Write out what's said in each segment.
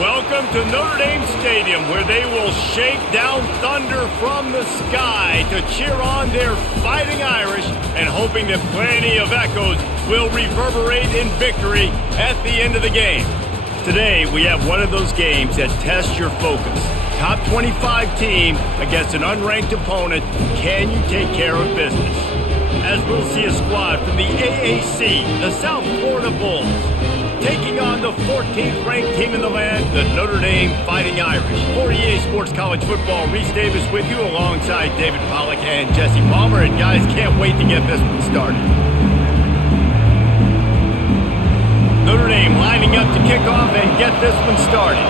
Welcome to Notre Dame Stadium, where they will shake down thunder from the sky to cheer on their Fighting Irish and hoping that plenty of echoes will reverberate in victory at the end of the game. Today, we have one of those games that tests your focus. Top 25 team against an unranked opponent. Can you take care of business? As we'll see a squad from the AAC, the South Florida Bulls, taking on the 14th ranked team in the land, the Notre Dame Fighting Irish. For EA Sports College Football, Reese Davis with you alongside David Pollack and Jesse Palmer. And guys, can't wait to get this one started. Notre Dame lining up to kick off and get this one started.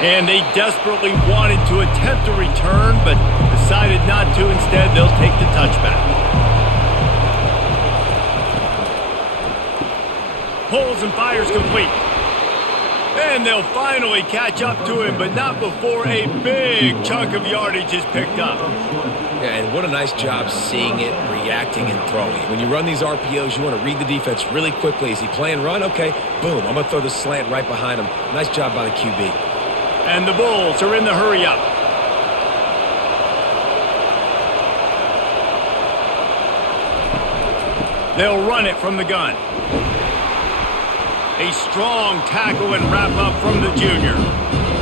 And they desperately wanted to attempt a return, but decided not to. Instead, they'll take the touchback. Pulls and fires complete. And they'll finally catch up to him, but not before a big chunk of yardage is picked up. Yeah, and what a nice job seeing it, reacting, and throwing. When you run these RPOs, you want to read the defense really quickly. Is he playing run? Okay, boom, I'm going to throw the slant right behind him. Nice job by the QB. And the Bulls are in the hurry-up. They'll run it from the gun. A strong tackle and wrap-up from the junior.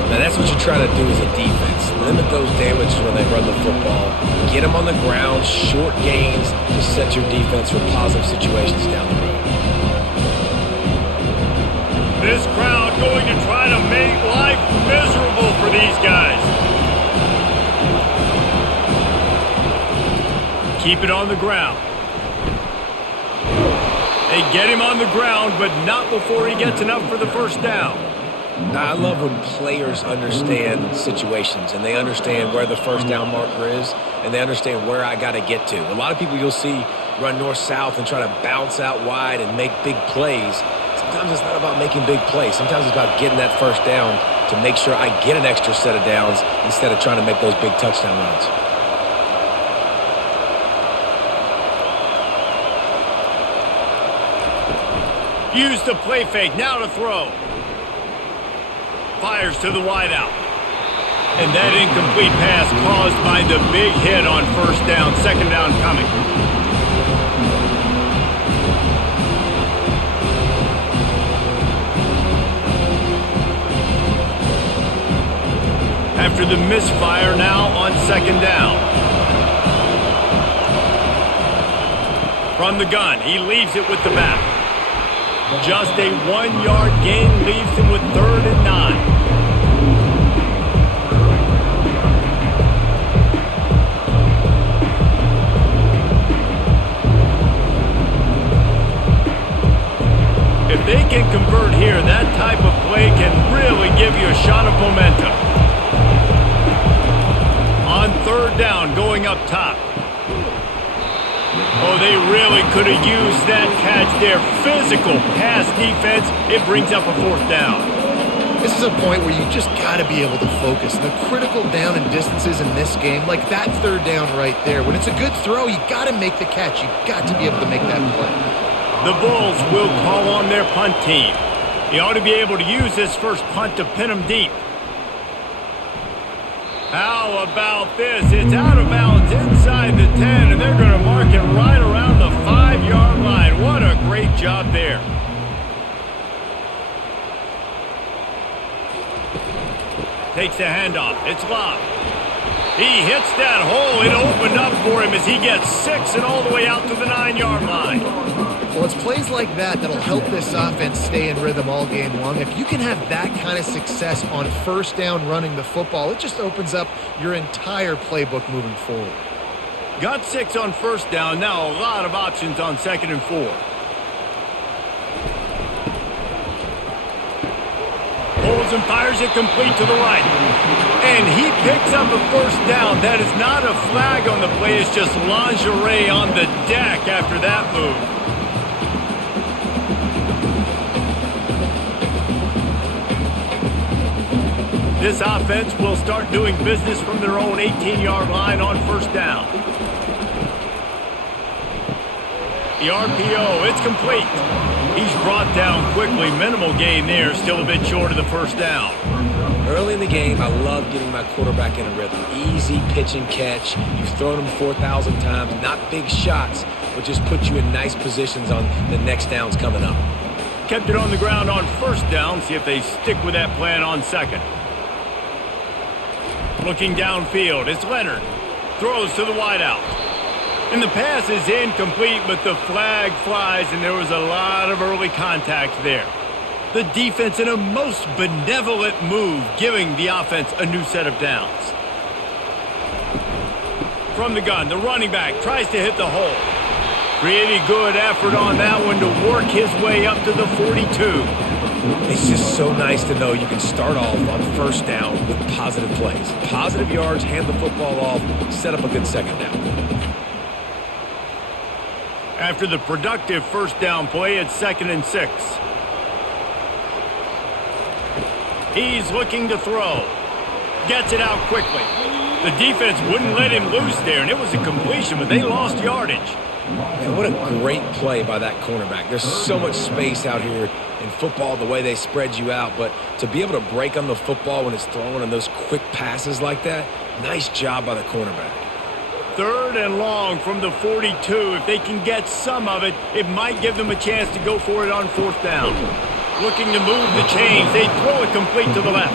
Now, that's what you try to do as a defense. Limit those damages when they run the football. Get them on the ground, short gains to set your defense for positive situations down the road. This crowd going to try to make life miserable for these guys. Keep it on the ground. They get him on the ground, but not before he gets enough for the first down. Now, I love when players understand situations and they understand where the first down marker is and they understand where I got to get to. A lot of people you'll see run north-south and try to bounce out wide and make big plays. Sometimes it's not about making big plays. Sometimes it's about getting that first down to make sure I get an extra set of downs instead of trying to make those big touchdown runs. Use the play fake, now to throw. Fires to the wideout. And that incomplete pass caused by the big hit on first down, second down coming. After the misfire, now on second down. From the gun, he leaves it with the back. Just a 1-yard gain leaves him with 3rd and 9. If they can convert here, that type of play can really give you a shot of momentum. On 3rd down, going up top. Oh, they really could have used that catch there. Physical pass defense. It brings up a 4th down. This is a point where you just got to be able to focus. The critical down and distances in this game, like that 3rd down right there. When it's a good throw, you got to make the catch. You got to be able to make that play. The Bulls will call on their punt team. He ought to be able to use this first punt to pin them deep. How about this? It's out of bounds inside the 10, and they're going to mark it right around the 5-yard line. What a great job there. Takes the handoff. It's Love. He hits that hole. It opened up for him as he gets 6 and all the way out to the 9-yard line. Well, it's plays like that that'll help this offense stay in rhythm all game long. If you can have that kind of success on first down running the football, it just opens up your entire playbook moving forward. Got 6 on first down. Now a lot of options on 2nd and 4. Pulls and fires it complete to the right. And he picks up a first down. That is not a flag on the play. It's just lingerie on the deck after that move. This offense will start doing business from their own 18-yard line on first down. The RPO, it's complete. He's brought down quickly. Minimal gain there, still a bit short of the first down. Early in the game, I love getting my quarterback in a rhythm. Easy pitch and catch. You've thrown him 4,000 times. Not big shots, but just put you in nice positions on the next downs coming up. Kept it on the ground on first down. See if they stick with that plan on second. Looking downfield, it's Leonard. Throws to the wideout. And the pass is incomplete, but the flag flies, and there was a lot of early contact there. The defense in a most benevolent move, giving the offense a new set of downs. From the gun, the running back tries to hit the hole. Pretty good effort on that one to work his way up to the 42. It's just so nice to know you can start off on first down with positive plays. Positive yards, hand the football off, set up a good second down. After the productive first down play, it's 2nd and 6. He's looking to throw. Gets it out quickly. The defense wouldn't let him loose there, and it was a completion, but they lost yardage. Man, what a great play by that cornerback. There's so much space out here in football, the way they spread you out, but to be able to break on the football when it's thrown and those quick passes like that, nice job by the cornerback. 3rd and long from the 42. If they can get some of it, it might give them a chance to go for it on 4th down. Looking to move the chains. They throw it complete to the left.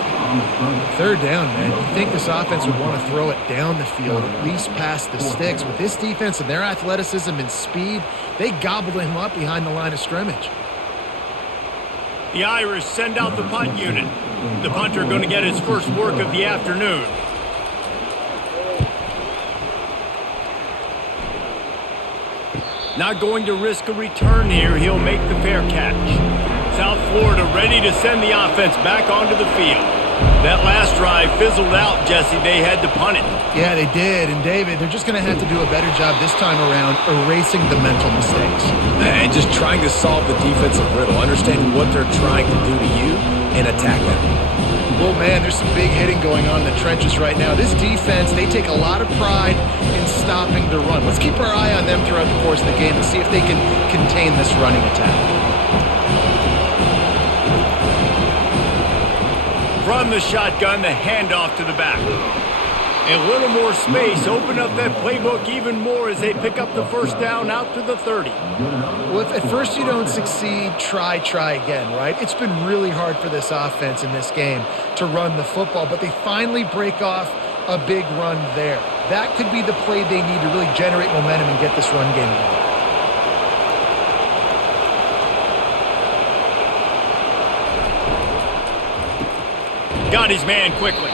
3rd down, man. You think this offense would want to throw it down the field, at least past the sticks. With this defense and their athleticism and speed, they gobbled him up behind the line of scrimmage. The Irish send out the punt unit. The punter going to get his first work of the afternoon. Not going to risk a return here. He'll make the fair catch. South Florida ready to send the offense back onto the field. That last drive fizzled out, Jesse. They had to punt it. Yeah, they did. And, David, they're just going to have to do a better job this time around erasing the mental mistakes. And just trying to solve the defensive riddle, understanding what they're trying to do to you and attack them. Well, man, there's some big hitting going on in the trenches right now. This defense, they take a lot of pride in stopping the run. Let's keep our eye on them throughout the course of the game and see if they can contain this running attack. From the shotgun, the handoff to the back. A little more space, open up that playbook even more as they pick up the first down out to the 30. Well, if at first you don't succeed, try again, right? It's been really hard for this offense in this game to run the football, but they finally break off a big run there. That could be the play they need to really generate momentum and get this run game going. Got his man quickly.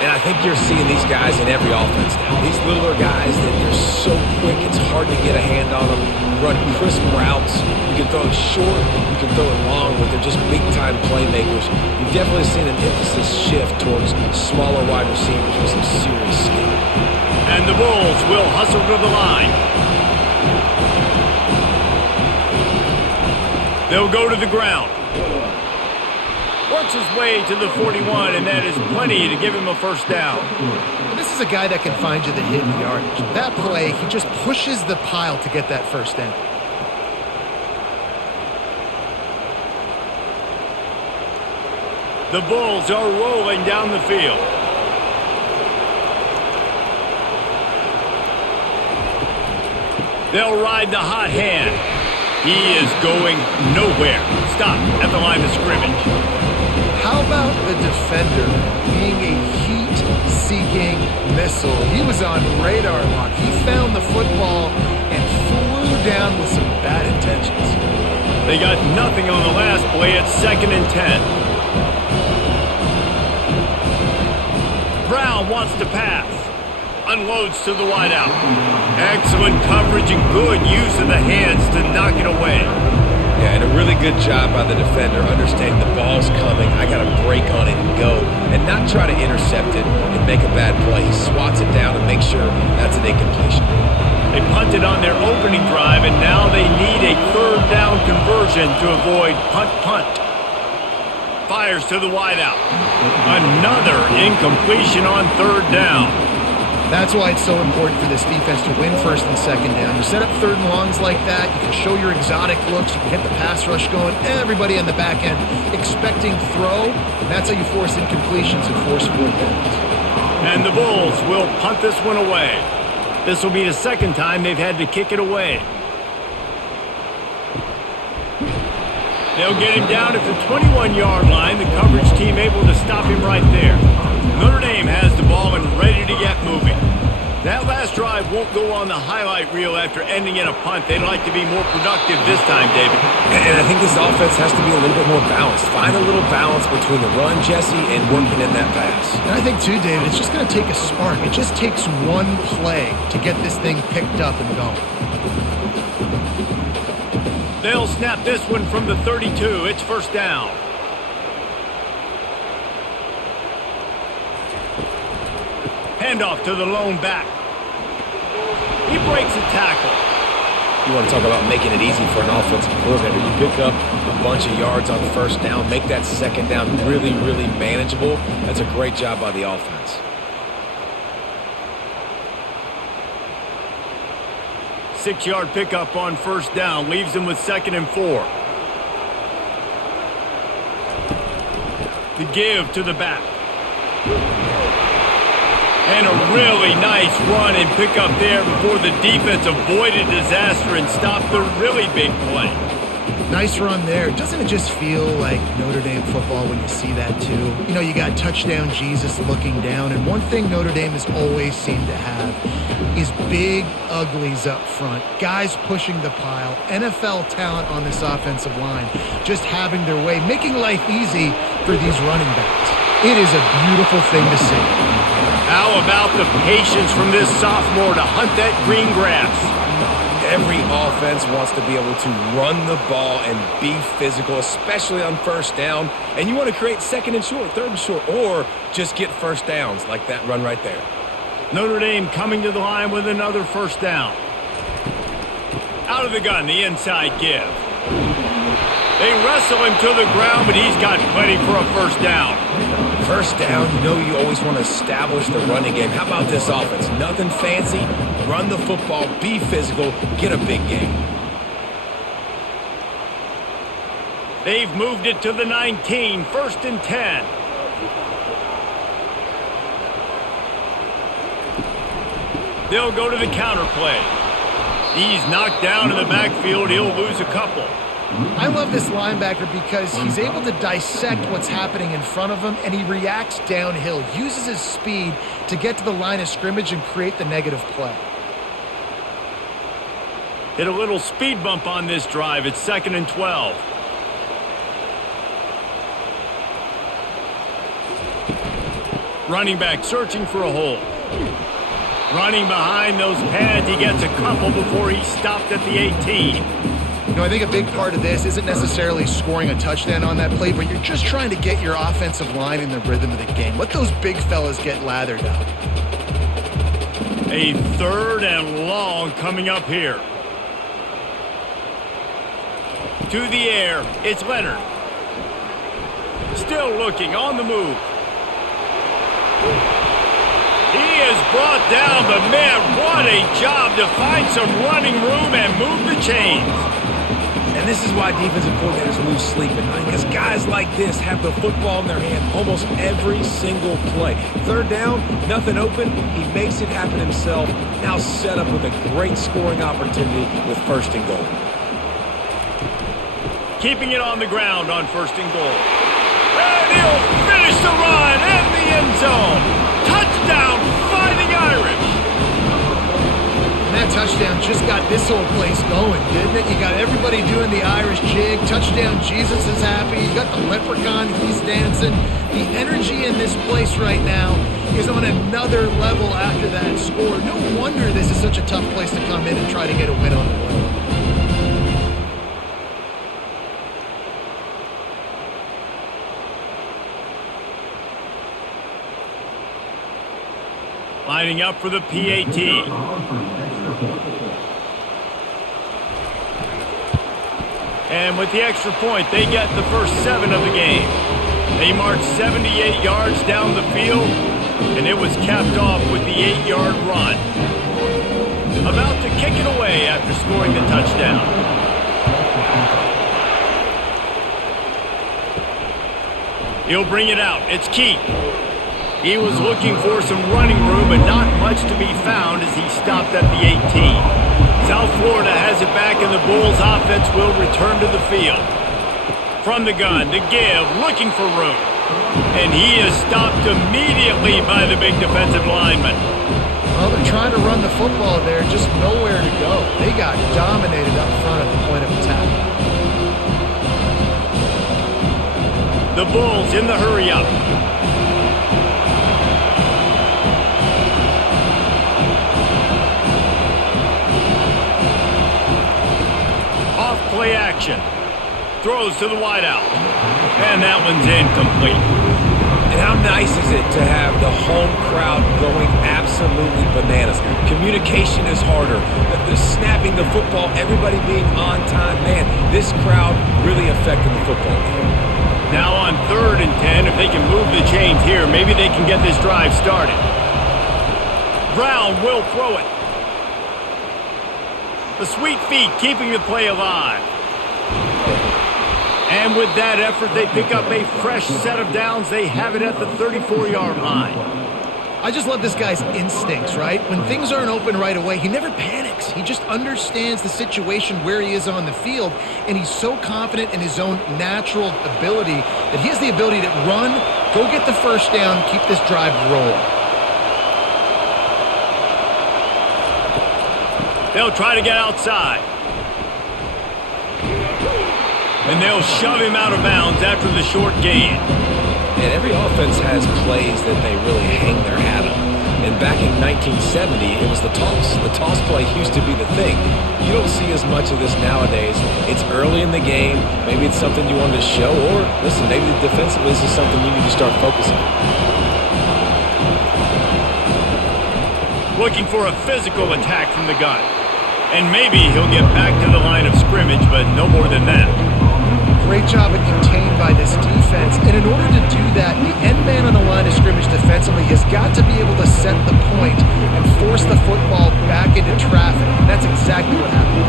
And I think you're seeing these guys in every offense now. These littler guys, they're so quick, it's hard to get a hand on them. Run crisp routes. You can throw it short, you can throw it long, but they're just big-time playmakers. You've definitely seen an emphasis shift towards smaller wide receivers with some serious skill. And the Bulls will hustle to the line. They'll go to the ground. Works his way to the 41, and that is plenty to give him a first down. And this is a guy that can find you the hidden yardage. That play, he just pushes the pile to get that first down. The Bulls are rolling down the field. They'll ride the hot hand. He is going nowhere. Stop at the line of scrimmage. How about the defender being a heat-seeking missile? He was on radar lock. He found the football and flew down with some bad intentions. They got nothing on the last play. It's 2nd and 10. Brown wants to pass. Unloads to the wideout. Excellent coverage and good use of the hands to knock it away. Yeah, and a really good job by the defender, understanding the ball's coming, I got to break on it and go, and not try to intercept it and make a bad play. He swats it down and makes sure that's an incompletion. They punted on their opening drive, and now they need a 3rd down conversion to avoid punt. Fires to the wideout. Another incompletion on 3rd down. That's why it's so important for this defense to win first and second down. You set up third and longs like that, you can show your exotic looks, you can get the pass rush going, everybody on the back end expecting throw, and that's how you force incompletions and force fourth downs. And the Bulls will punt this one away. This will be the second time they've had to kick it away. They'll get him down at the 21-yard line. The coverage team able to stop him right there. Notre Dame has the ball and ready to get moving. That last drive won't go on the highlight reel after ending in a punt. They'd like to be more productive this time, David. And I think this offense has to be a little bit more balanced. Find a little balance between the run, Jesse, and working in that pass. And I think, too, David, it's just going to take a spark. It just takes one play to get this thing picked up and going. They'll snap this one from the 32. It's first down. Handoff to the lone back. He breaks a tackle. You want to talk about making it easy for an offensive coordinator. You pick up a bunch of yards on first down, make that second down really, really manageable. That's a great job by the offense. Six-yard pickup on first down. Leaves them with 2nd and 4. The give to the back. And a really nice run and pickup there before the defense avoided disaster and stopped the really big play. Nice run there. Doesn't it just feel like Notre Dame football when you see that too? You know, you got touchdown Jesus looking down, and one thing Notre Dame has always seemed to have is big uglies up front. Guys pushing the pile. NFL talent on this offensive line. Just having their way, making life easy for these running backs. It is a beautiful thing to see. How about the patience from this sophomore to hunt that green grass? Every offense wants to be able to run the ball and be physical, especially on first down. And you want to create 2nd and short, 3rd and short, or just get first downs like that run right there. Notre Dame coming to the line with another first down. Out of the gun, the inside give. They wrestle him to the ground, but he's got plenty for a first down. First down, you know you always want to establish the running game. How about this offense? Nothing fancy. Run the football, be physical, get a big game. They've moved it to the 19, 1st and 10. They'll go to the counter play. He's knocked down in the backfield. He'll lose a couple. I love this linebacker because he's able to dissect what's happening in front of him, and he reacts downhill, uses his speed to get to the line of scrimmage and create the negative play. Hit a little speed bump on this drive. It's 2nd and 12. Running back searching for a hole. Running behind those pads, he gets a couple before he stopped at the 18. You know, I think a big part of this isn't necessarily scoring a touchdown on that play, but you're just trying to get your offensive line in the rhythm of the game. Let those big fellas get lathered up. A 3rd and long coming up here. To the air, it's Leonard. Still looking, on the move. He is brought down, but man, what a job to find some running room and move the chains. And this is why defensive coordinators lose sleep at night, because guys like this have the football in their hand almost every single play. 3rd down, nothing open, he makes it happen himself. Now set up with a great scoring opportunity with 1st and goal. Keeping it on the ground on 1st and goal. And he'll finish the run in the end zone. Touchdown, Fighting Irish. And that touchdown just got this whole place going, didn't it? You got everybody doing the Irish jig. Touchdown, Jesus is happy. You got the leprechaun, he's dancing. The energy in this place right now is on another level after that score. No wonder this is such a tough place to come in and try to get a win on the road. Lining up for the PAT. And with the extra point, they get the first 7 of the game. They marched 78 yards down the field, and it was capped off with the 8-yard run. About to kick it away after scoring the touchdown. He'll bring it out. It's Keith. He was looking for some running room, but not much to be found as he stopped at the 18. South Florida has it back, and the Bulls offense will return to the field. From the gun, to give, looking for room. And he is stopped immediately by the big defensive lineman. Well, they're trying to run the football there, just nowhere to go. They got dominated up front at the point of attack. The Bulls in the hurry-up. Off-play action. Throws to the wideout. And that one's incomplete. And how nice is it to have the home crowd going absolutely bananas? Communication is harder. The snapping the football, everybody being on time. Man, this crowd really affected the football game. Now on 3rd and 10, if they can move the chains here, maybe they can get this drive started. Brown will throw it. The sweet feet keeping the play alive. And with that effort, they pick up a fresh set of downs. They have it at the 34-yard line. I just love this guy's instincts, right? When things aren't open right away, he never panics. He just understands the situation where he is on the field, and he's so confident in his own natural ability that he has the ability to run, go get the first down, keep this drive rolling. They'll try to get outside. And they'll shove him out of bounds after the short gain. And every offense has plays that they really hang their hat on. And back in 1970, it was the toss. The toss play used to be the thing. You don't see as much of this nowadays. It's early in the game. Maybe it's something you wanted to show. Or, listen, maybe defensively this is something you need to start focusing on. Looking for a physical attack from the gun. And maybe he'll get back to the line of scrimmage, but no more than that. Great job of contained by this defense. And in order to do that, the end man on the line of scrimmage defensively has got to be able to set the point and force the football back into traffic. And that's exactly what happened.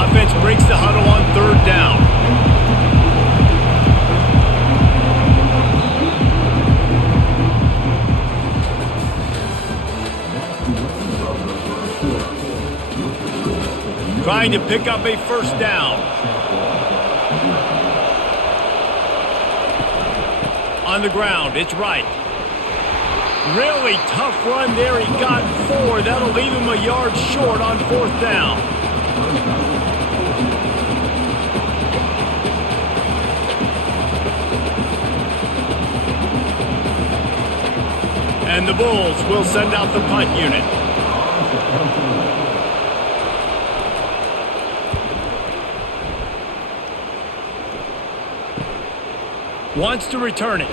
Offense breaks the huddle on 3rd down. Trying to pick up a first down. On the ground, it's right. Really tough run there. He got 4. That'll leave him a yard short on 4th down. And the Bulls will send out the punt unit. Wants to return it.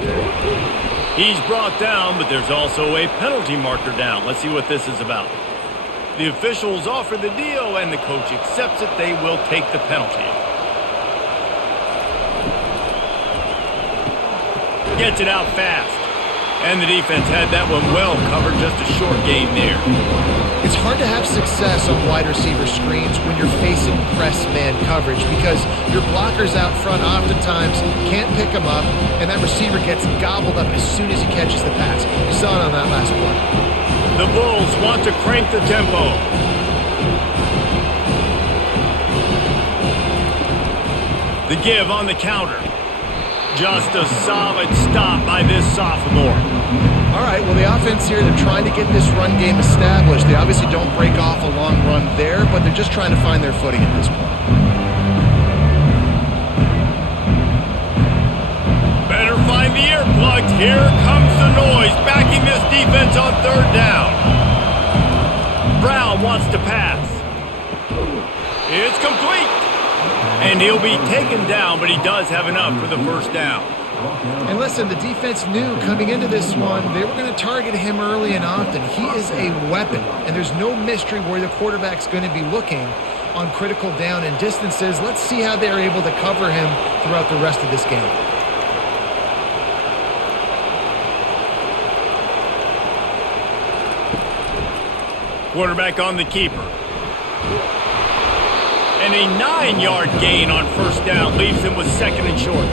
He's brought down, but there's also a penalty marker down. Let's see what this is about. The officials offer the deal, and the coach accepts it. They will take the penalty. Gets it out fast. And the defense had that one well covered, just a short gain there. It's hard to have success on wide receiver screens when you're facing press man coverage because your blockers out front oftentimes can't pick them up, and that receiver gets gobbled up as soon as he catches the pass. You saw it on that last play. The Bulls want to crank the tempo. The give on the counter. Just a solid stop by this sophomore. All right, well, the offense here, they're trying to get this run game established. They obviously don't break off a long run there, but they're just trying to find their footing at this point. Better find the earplugs. Here comes the noise, backing this defense on 3rd down. Brown wants to pass. It's complete. And he'll be taken down, but he does have enough for the first down. And listen, the defense knew coming into this one, they were going to target him early and often. He is a weapon, and there's no mystery where the quarterback's going to be looking on critical down and distances. Let's see how they're able to cover him throughout the rest of this game. Quarterback on the keeper. And a 9-yard gain on first down leaves him with second and short.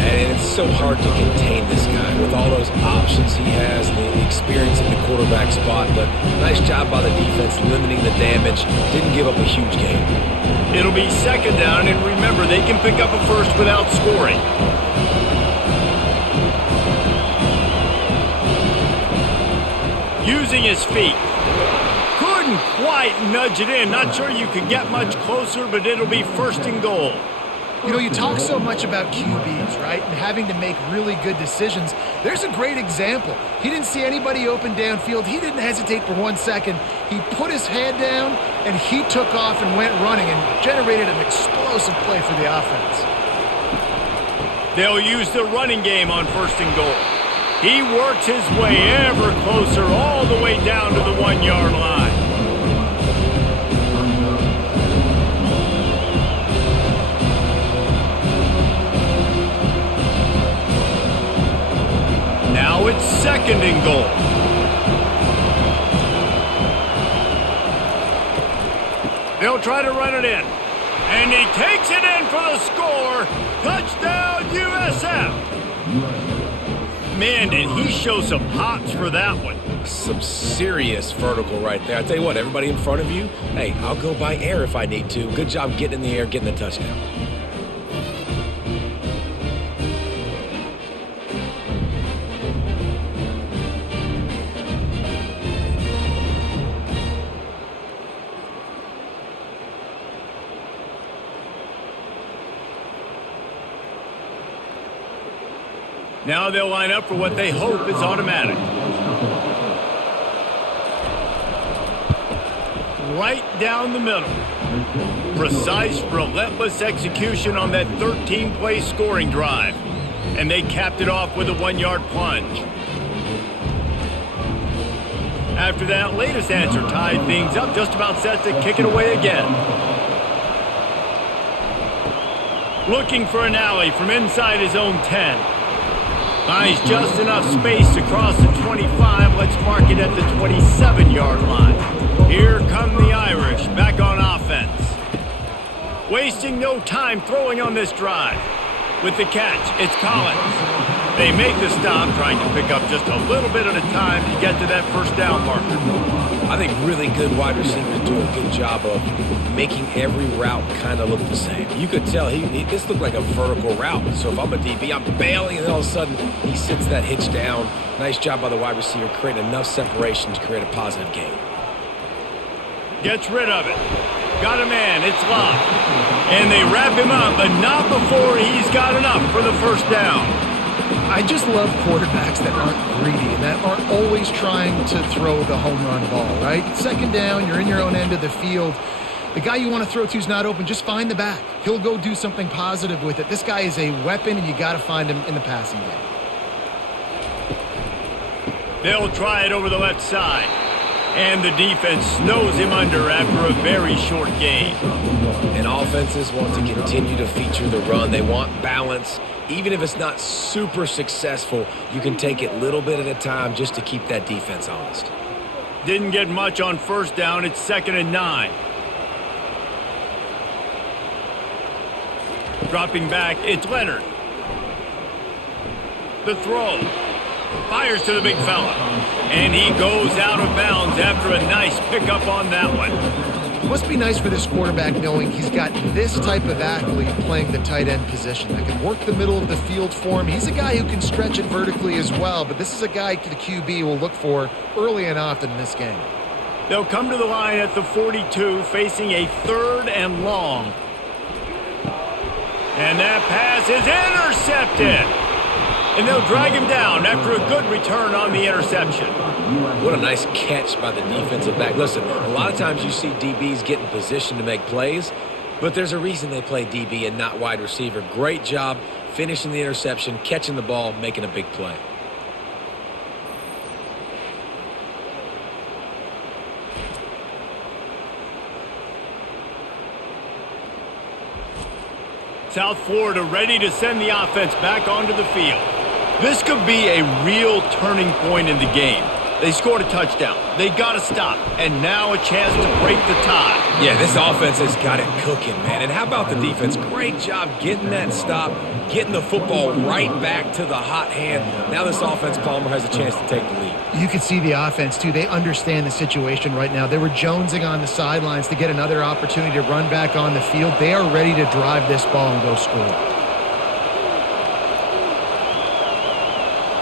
And it's so hard to contain this guy with all those options he has and the experience in the quarterback spot. But nice job by the defense limiting the damage. Didn't give up a huge gain. It'll be second down, and remember, they can pick up a first without scoring. Using his feet. Couldn't quite nudge it in. Not sure you could get much closer, but it'll be first and goal. You know, you talk so much about QBs, right, and having to make really good decisions. There's a great example. He didn't see anybody open downfield. He didn't hesitate for 1 second. He put his head down, and he took off and went running and generated an explosive play for the offense. They'll use the running game on first and goal. He works his way ever closer all the way down to the 1-yard line. Now it's second and goal. They'll try to run it in. And he takes it in for the score. Touchdown, USF. Man, did he show some hops for that one. Some serious vertical right there. I tell you what, everybody in front of you, hey, I'll go by air if I need to. Good job getting in the air, getting the touchdown. Now they'll line up for what they hope is automatic. Right down the middle. Precise, relentless execution on that 13-play scoring drive. And they capped it off with a 1-yard plunge. After that latest answer tied things up, just about set to kick it away again. Looking for an alley from inside his own 10. Finds just enough space to cross the 25. Let's mark it at the 27-yard line. Here come the Irish back on offense. Wasting no time throwing on this drive. With the catch, it's Collins. They make the stop, trying to pick up just a little bit at a time to get to that first down marker. I think really good wide receivers do a good job of making every route kind of look the same. You could tell this looked like a vertical route. So if I'm a DB, I'm bailing, and all of a sudden he sits that hitch down. Nice job by the wide receiver, creating enough separation to create a positive gain. Gets rid of it. Got a man. It's locked. And they wrap him up, but not before he's got enough for the first down. I just love quarterbacks that aren't greedy and that aren't always trying to throw the home run ball, right? Second down, you're in your own end of the field. The guy you want to throw to is not open. Just find the back. He'll go do something positive with it. This guy is a weapon, and you got to find him in the passing game. They'll try it over the left side. And the defense snows him under after a very short gain. And offenses want to continue to feature the run. They want balance. Even if it's not super successful, you can take it little bit at a time just to keep that defense honest. Didn't get much on first down. It's 2nd and 9. Dropping back, it's Leonard. The throw. Fires to the big fella. And he goes out of bounds after a nice pickup on that one. It must be nice for this quarterback knowing he's got this type of athlete playing the tight end position that can work the middle of the field for him. He's a guy who can stretch it vertically as well, but this is a guy the QB will look for early and often in this game. They'll come to the line at the 42, facing a 3rd and long. And that pass is intercepted. And they'll drag him down after a good return on the interception. What a nice catch by the defensive back. Listen, a lot of times you see DBs get in position to make plays, but there's a reason they play DB and not wide receiver. Great job finishing the interception, catching the ball, making a big play. South Florida ready to send the offense back onto the field. This could be a real turning point in the game. They scored a touchdown. They got to stop. And now a chance to break the tie. Yeah, this offense has got it cooking, man. And how about the defense? Great job getting that stop, getting the football right back to the hot hand. Now this offense, Palmer, has a chance to take the lead. You can see the offense, too. They understand the situation right now. They were jonesing on the sidelines to get another opportunity to run back on the field. They are ready to drive this ball and go score.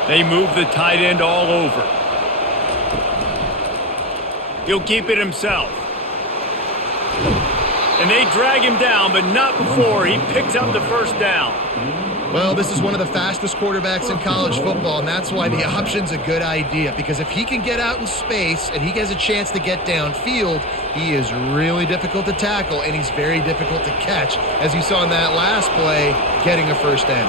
They move the tight end all over. He'll keep it himself. And they drag him down, but not before he picks up the first down. Well, this is one of the fastest quarterbacks in college football, and that's why the option's a good idea, because if he can get out in space and he has a chance to get downfield, he is really difficult to tackle, and he's very difficult to catch, as you saw in that last play, getting a first down.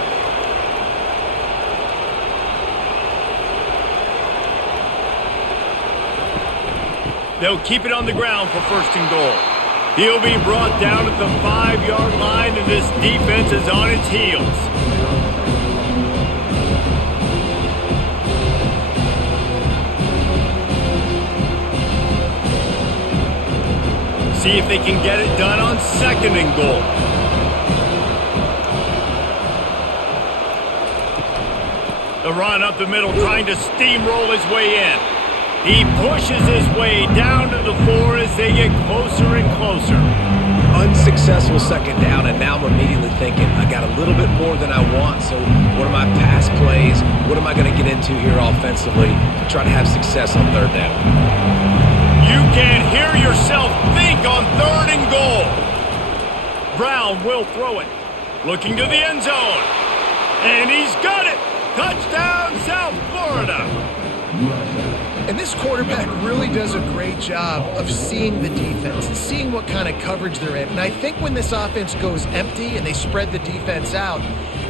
They'll keep it on the ground for first and goal. He'll be brought down at the 5-yard line, and this defense is on its heels. See if they can get it done on second and goal. The run up the middle, trying to steamroll his way in. He pushes his way down to the 4 as they get closer and closer. Unsuccessful second down, and now I'm immediately thinking, I got a little bit more than I want, so what are my pass plays? What am I going to get into here offensively to try to have success on third down? You can hear yourself think on third and goal. Brown will throw it, looking to the end zone. And he's got it. Touchdown, South Florida. And this quarterback really does a great job of seeing the defense and seeing what kind of coverage they're in. And I think when this offense goes empty and they spread the defense out,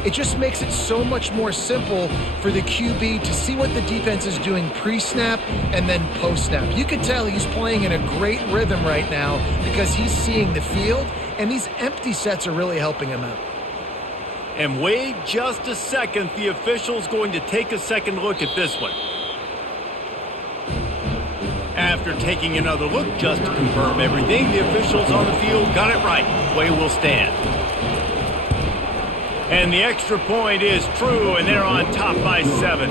it just makes it so much more simple for the QB to see what the defense is doing pre-snap and then post-snap. You can tell he's playing in a great rhythm right now because he's seeing the field, and these empty sets are really helping him out. And wait just a second. The official's going to take a second look at this one. After taking another look just to confirm everything, the officials on the field got it right. Play will stand. And the extra point is true, and they're on top by 7.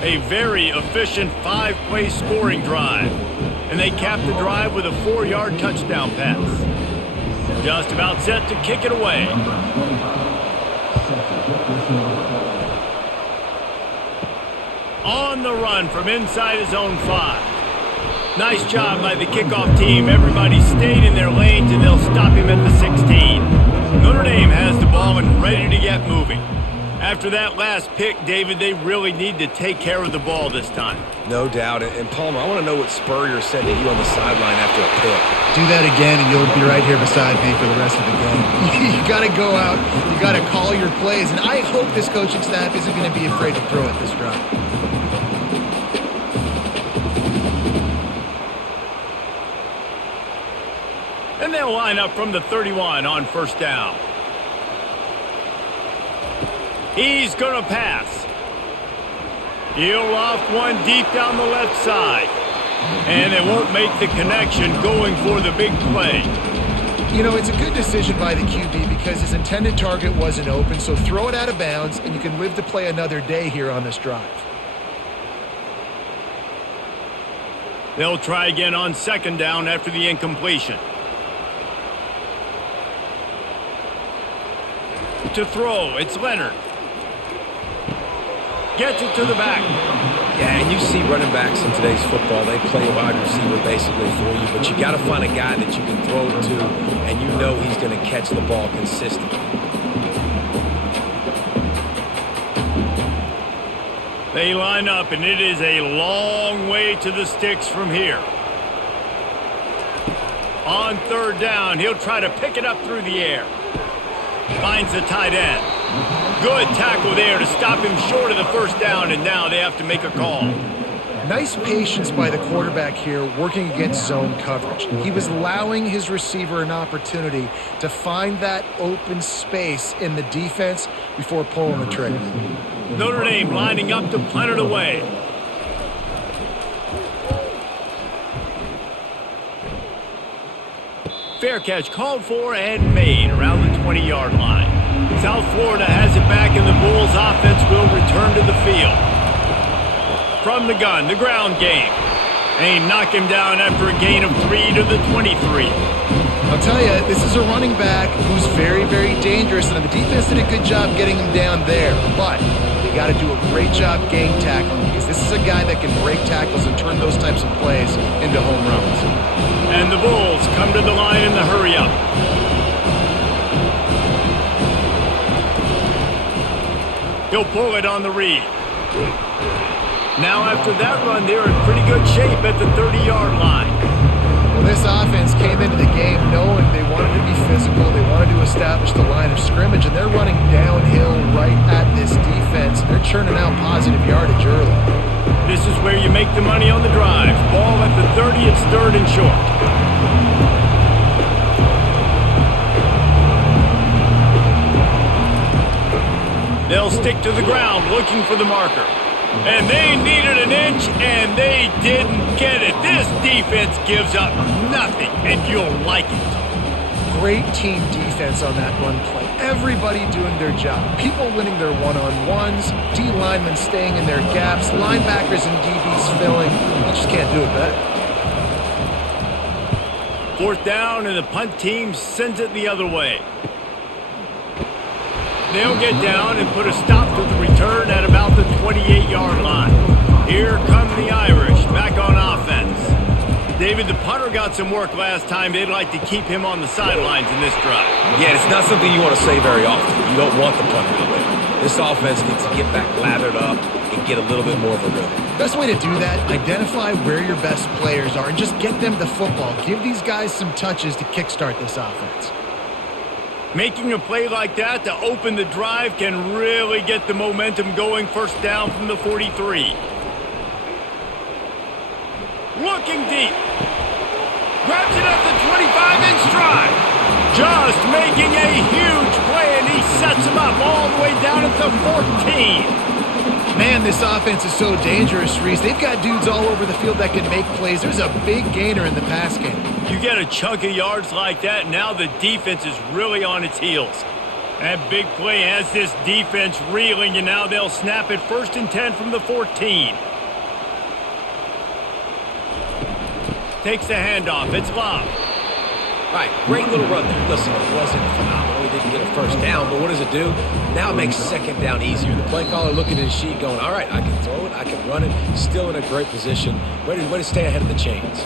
A very efficient 5-play scoring drive. And they cap the drive with a 4-yard touchdown pass. Just about set to kick it away. On the run from inside his own 5. Nice job by the kickoff team. Everybody stayed in their lanes, and they'll stop him at the 16. Notre Dame has the ball and ready to get moving. After that last pick, David, they really need to take care of the ball this time. No doubt. And Palmer, I want to know what Spurrier said to you on the sideline after a pick. Do that again, and you'll be right here beside me for the rest of the game. You got to go out. You got to call your plays, and I hope this coaching staff isn't going to be afraid to throw it this drive. And they'll line up from the 31 on first down. He's going to pass. He'll loft one deep down the left side. And they won't make the connection going for the big play. You know, it's a good decision by the QB because his intended target wasn't open, so throw it out of bounds, and you can live to play another day here on this drive. They'll try again on second down after the incompletion. To throw, it's Leonard. Gets it to the back. Yeah, and you see running backs in today's football, they play wide receiver basically for you, but you got to find a guy that you can throw it to, and you know he's going to catch the ball consistently. They line up, and it is a long way to the sticks from here. On third down, he'll try to pick it up through the air. Finds the tight end. Good tackle there to stop him short of the first down, and now they have to make a call. Nice patience by the quarterback here working against zone coverage. He was allowing his receiver an opportunity to find that open space in the defense before pulling the trigger. Notre Dame lining up to punt it away. fair catch called for and made around the 20-yard line. South Florida has it back, and the Bulls offense will return to the field. From the gun, the ground game. They knock him down after a gain of 3 to the 23. I'll tell you, this is a running back who's very, very dangerous, and the defense did a good job getting him down there. But they got to do a great job gang tackling, because this is a guy that can break tackles and turn those types of plays into home runs. And the Bulls come to the line in the hurry-up. He'll pull it on the read. Now after that run, they're in pretty good shape at the 30-yard line. Well, this offense came into the game knowing they wanted to be physical, they wanted to establish the line of scrimmage, and they're running downhill right at this defense. They're churning out positive yardage early. This is where you make the money on the drives. Ball at the 30, it's 3rd and short. They'll stick to the ground looking for the marker. And they needed an inch, and they didn't get it. This defense gives up nothing, and you'll like it. Great team defense on that run play. Everybody doing their job. People winning their one-on-ones, D linemen staying in their gaps, linebackers and DBs filling. You just can't do it better. 4th down, and the punt team sends it the other way. They'll get down and put a stop to the return at about the 28-yard line. Here come the Irish back on offense. David, the punter got some work last time. They'd like to keep him on the sidelines in this drive. Yeah, it's not something you want to say very often. You don't want the punter out there. This offense needs to get back lathered up and get a little bit more of a rhythm. Best way to do that, identify where your best players are and just get them the football. Give these guys some touches to kickstart this offense. Making a play like that to open the drive can really get the momentum going. 1st down from the 43. Looking deep. Grabs it at the 25 in stride. Just making a huge play, and he sets him up all the way down at the 14. Man, this offense is so dangerous, Reese. They've got dudes all over the field that can make plays. There's a big gainer in the pass game. You get a chunk of yards like that, now the defense is really on its heels. That big play has this defense reeling, and now they'll snap it 1st and 10 from the 14. Takes the handoff. It's Love. Right, great little run there. Listen, it wasn't phenomenal. He didn't get a 1st down, but what does it do? Now it makes 2nd down easier. The play caller looking at his sheet going, all right, I can throw it, I can run it. Still in a great position. Way to stay ahead of the chains.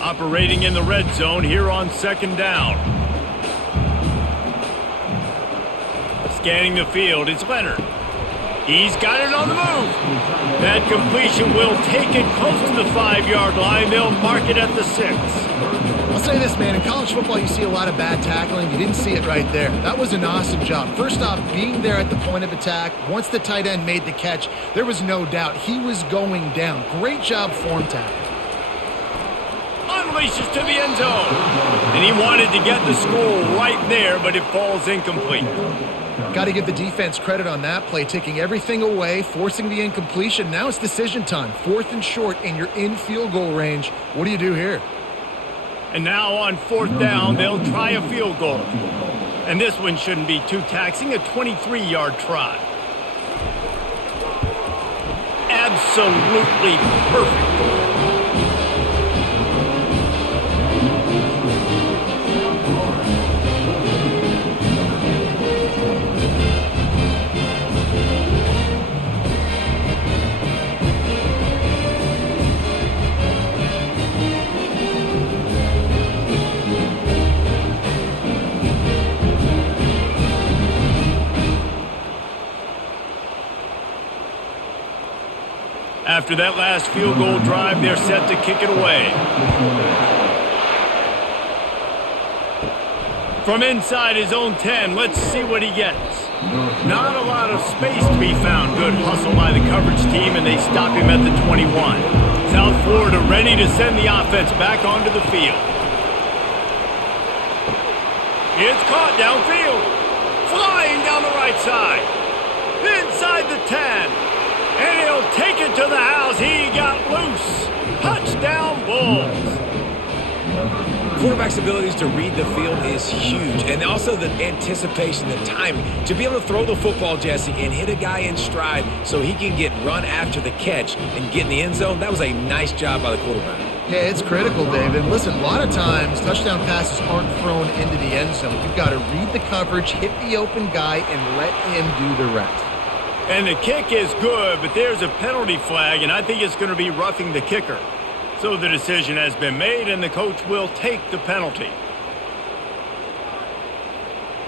Operating in the red zone here on 2nd down. Scanning the field, it's Leonard. He's got it on the move. That completion will take it close to the 5-yard line. They'll mark it at the 6. I'll say this, man. In college football, you see a lot of bad tackling. You didn't see it right there. That was an awesome job. First off, being there at the point of attack. Once the tight end made the catch, there was no doubt he was going down. Great job form tackling. Unleashes to the end zone. And he wanted to get the score right there, but it falls incomplete. Got to give the defense credit on that play, taking everything away, forcing the incompletion. Now it's decision time. 4th and short, and you're in field goal range. What do you do here? And now on 4th down, they'll try a field goal. And this one shouldn't be too taxing, a 23-yard try. Absolutely perfect. After that last field goal drive, they're set to kick it away. From inside his own 10, let's see what he gets. Not a lot of space to be found. Good hustle by the coverage team, and they stop him at the 21. South Florida ready to send the offense back onto the field. It's caught downfield. Flying down the right side. Inside the 10. And he'll take it to the house. He got loose. Touchdown. Bulls. Quarterback's abilities to read the field is huge, and also the anticipation, the timing. To be able to throw the football, Jesse, and hit a guy in stride so he can get run after the catch and get in the end zone, that was a nice job by the quarterback. Yeah, it's critical, David. Listen, a lot of times touchdown passes aren't thrown into the end zone. You've got to read the coverage, hit the open guy, and let him do the rest. And the kick is good, but there's a penalty flag, and I think it's going to be roughing the kicker. So the decision has been made, and the coach will take the penalty.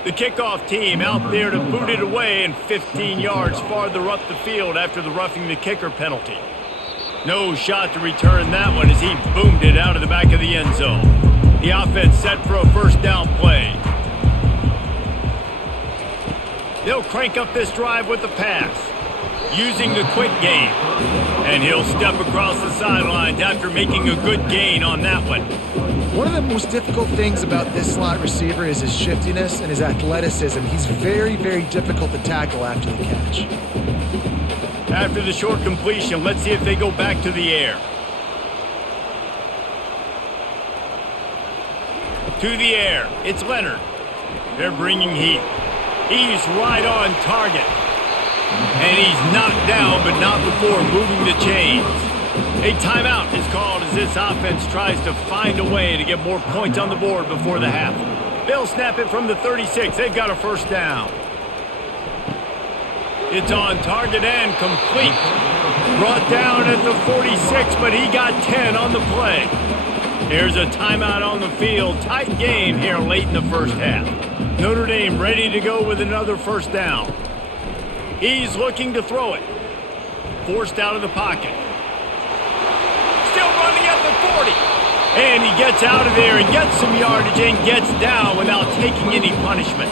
The kickoff team out there to boot it away and 15 yards farther up the field after the roughing the kicker penalty. No shot to return that one as he boomed it out of the back of the end zone. The offense set for a first down play. They'll crank up this drive with the pass, using the quick game. And he'll step across the sidelines after making a good gain on that one. One of the most difficult things about this slot receiver is his shiftiness and his athleticism. He's very, very difficult to tackle after the catch. After the short completion, let's see if they go back to the air. To the air, it's Leonard. They're bringing heat. He's right on target. And he's knocked down, but not before moving the chains. A timeout is called as this offense tries to find a way to get more points on the board before the half. They'll snap it from the 36. They've got a first down. It's on target and complete. Brought down at the 46, but he got 10 on the play. Here's a timeout on the field. Tight game here late in the first half. Notre Dame ready to go with another first down. He's looking to throw it. Forced out of the pocket. Still running at the 40. And he gets out of there and gets some yardage and gets down without taking any punishment.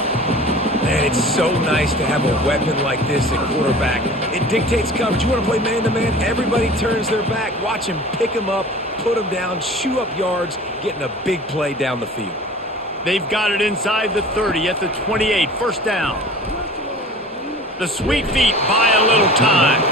Man, it's so nice to have a weapon like this at quarterback. It dictates coverage. You want to play man-to-man? Everybody turns their back. Watch him pick him up, put him down, chew up yards, getting a big play down the field. They've got it inside the 30 at the 28. First down. The sweet feet buy a little time.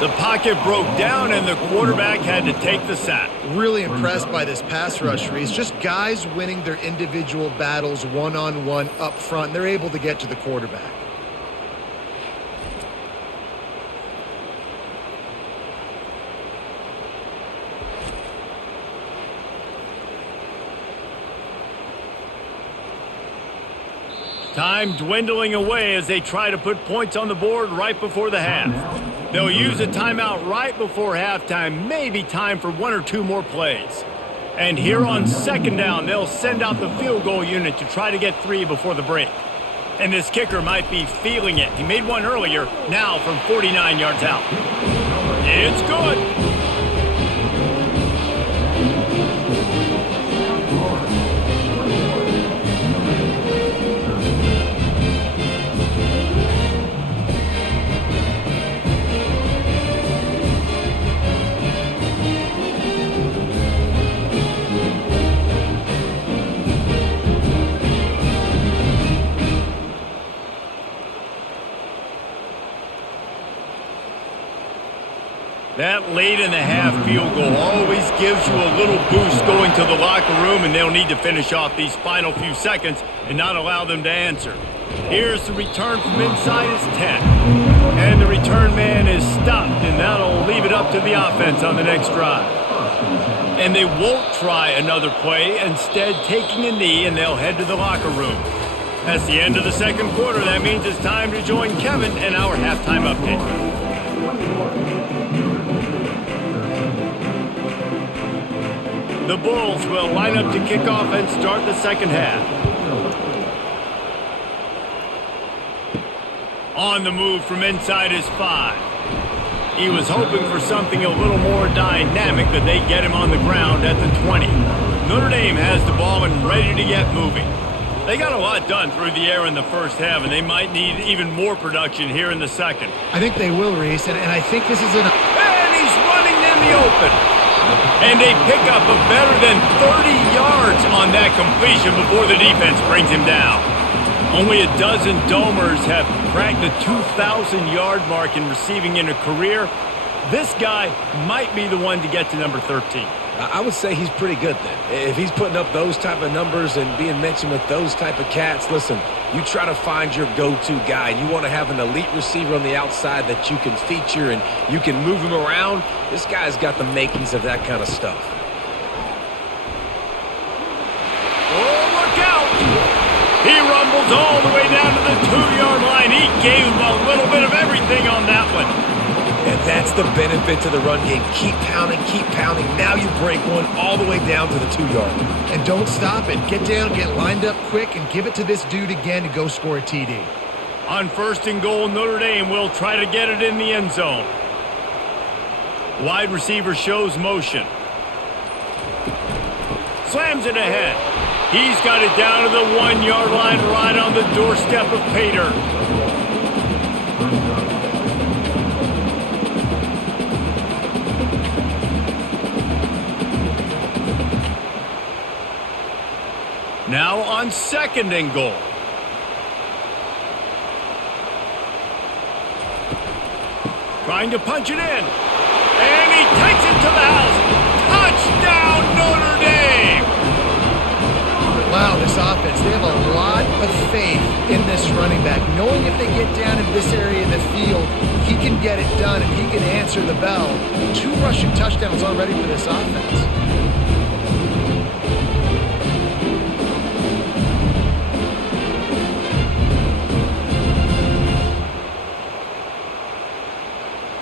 The pocket broke down, and the quarterback had to take the sack. Really impressed by this pass rush, Reese. Just guys winning their individual battles one-on-one up front. They're able to get to the quarterback. Time dwindling away as they try to put points on the board right before the half. They'll use a timeout right before halftime, maybe time for one or two more plays. And here on second down, they'll send out the field goal unit to try to get 3 before the break. And this kicker might be feeling it. He made one earlier, now from 49 yards out. It's good. That late in the half field goal always gives you a little boost going to the locker room, and they'll need to finish off these final few seconds and not allow them to answer. Here's the return from inside his 10. And the return man is stopped, and that'll leave it up to the offense on the next drive. And they won't try another play, instead taking a knee, and they'll head to the locker room. That's the end of the second quarter. That means it's time to join Kevin and our halftime update. The Bulls will line up to kick off and start the second half. On the move from inside his 5. He was hoping for something a little more dynamic, but they get him on the ground at the 20. Notre Dame has the ball and ready to get moving. They got a lot done through the air in the first half, and they might need even more production here in the second. I think they will, Reese, and I think this is an... And he's running in the open. And they pick up a better than 30 yards on that completion before the defense brings him down. Only a dozen Domers have cracked the 2,000-yard mark in receiving in a career. This guy might be the one to get to number 13. I would say he's pretty good then. If he's putting up those type of numbers and being mentioned with those type of cats, listen, you try to find your go-to guy. You want to have an elite receiver on the outside that you can feature and you can move him around. This guy's got the makings of that kind of stuff. Oh, look out! He rumbles all the way down to the 2-yard line. He gave him a little bit of everything on that one. And that's the benefit to the run game. Keep pounding, keep pounding. Now you break one all the way down to the 2-yard line. And don't stop it. Get down, get lined up quick, and give it to this dude again to go score a TD. On 1st and goal, Notre Dame will try to get it in the end zone. Wide receiver shows motion. Slams it ahead. He's got it down to the 1-yard line right on the doorstep of pay dirt. Now on 2nd and goal. Trying to punch it in. And he takes it to the house. Touchdown, Notre Dame! Wow, this offense, they have a lot of faith in this running back. Knowing if they get down in this area of the field, he can get it done and he can answer the bell. 2 rushing touchdowns already for this offense.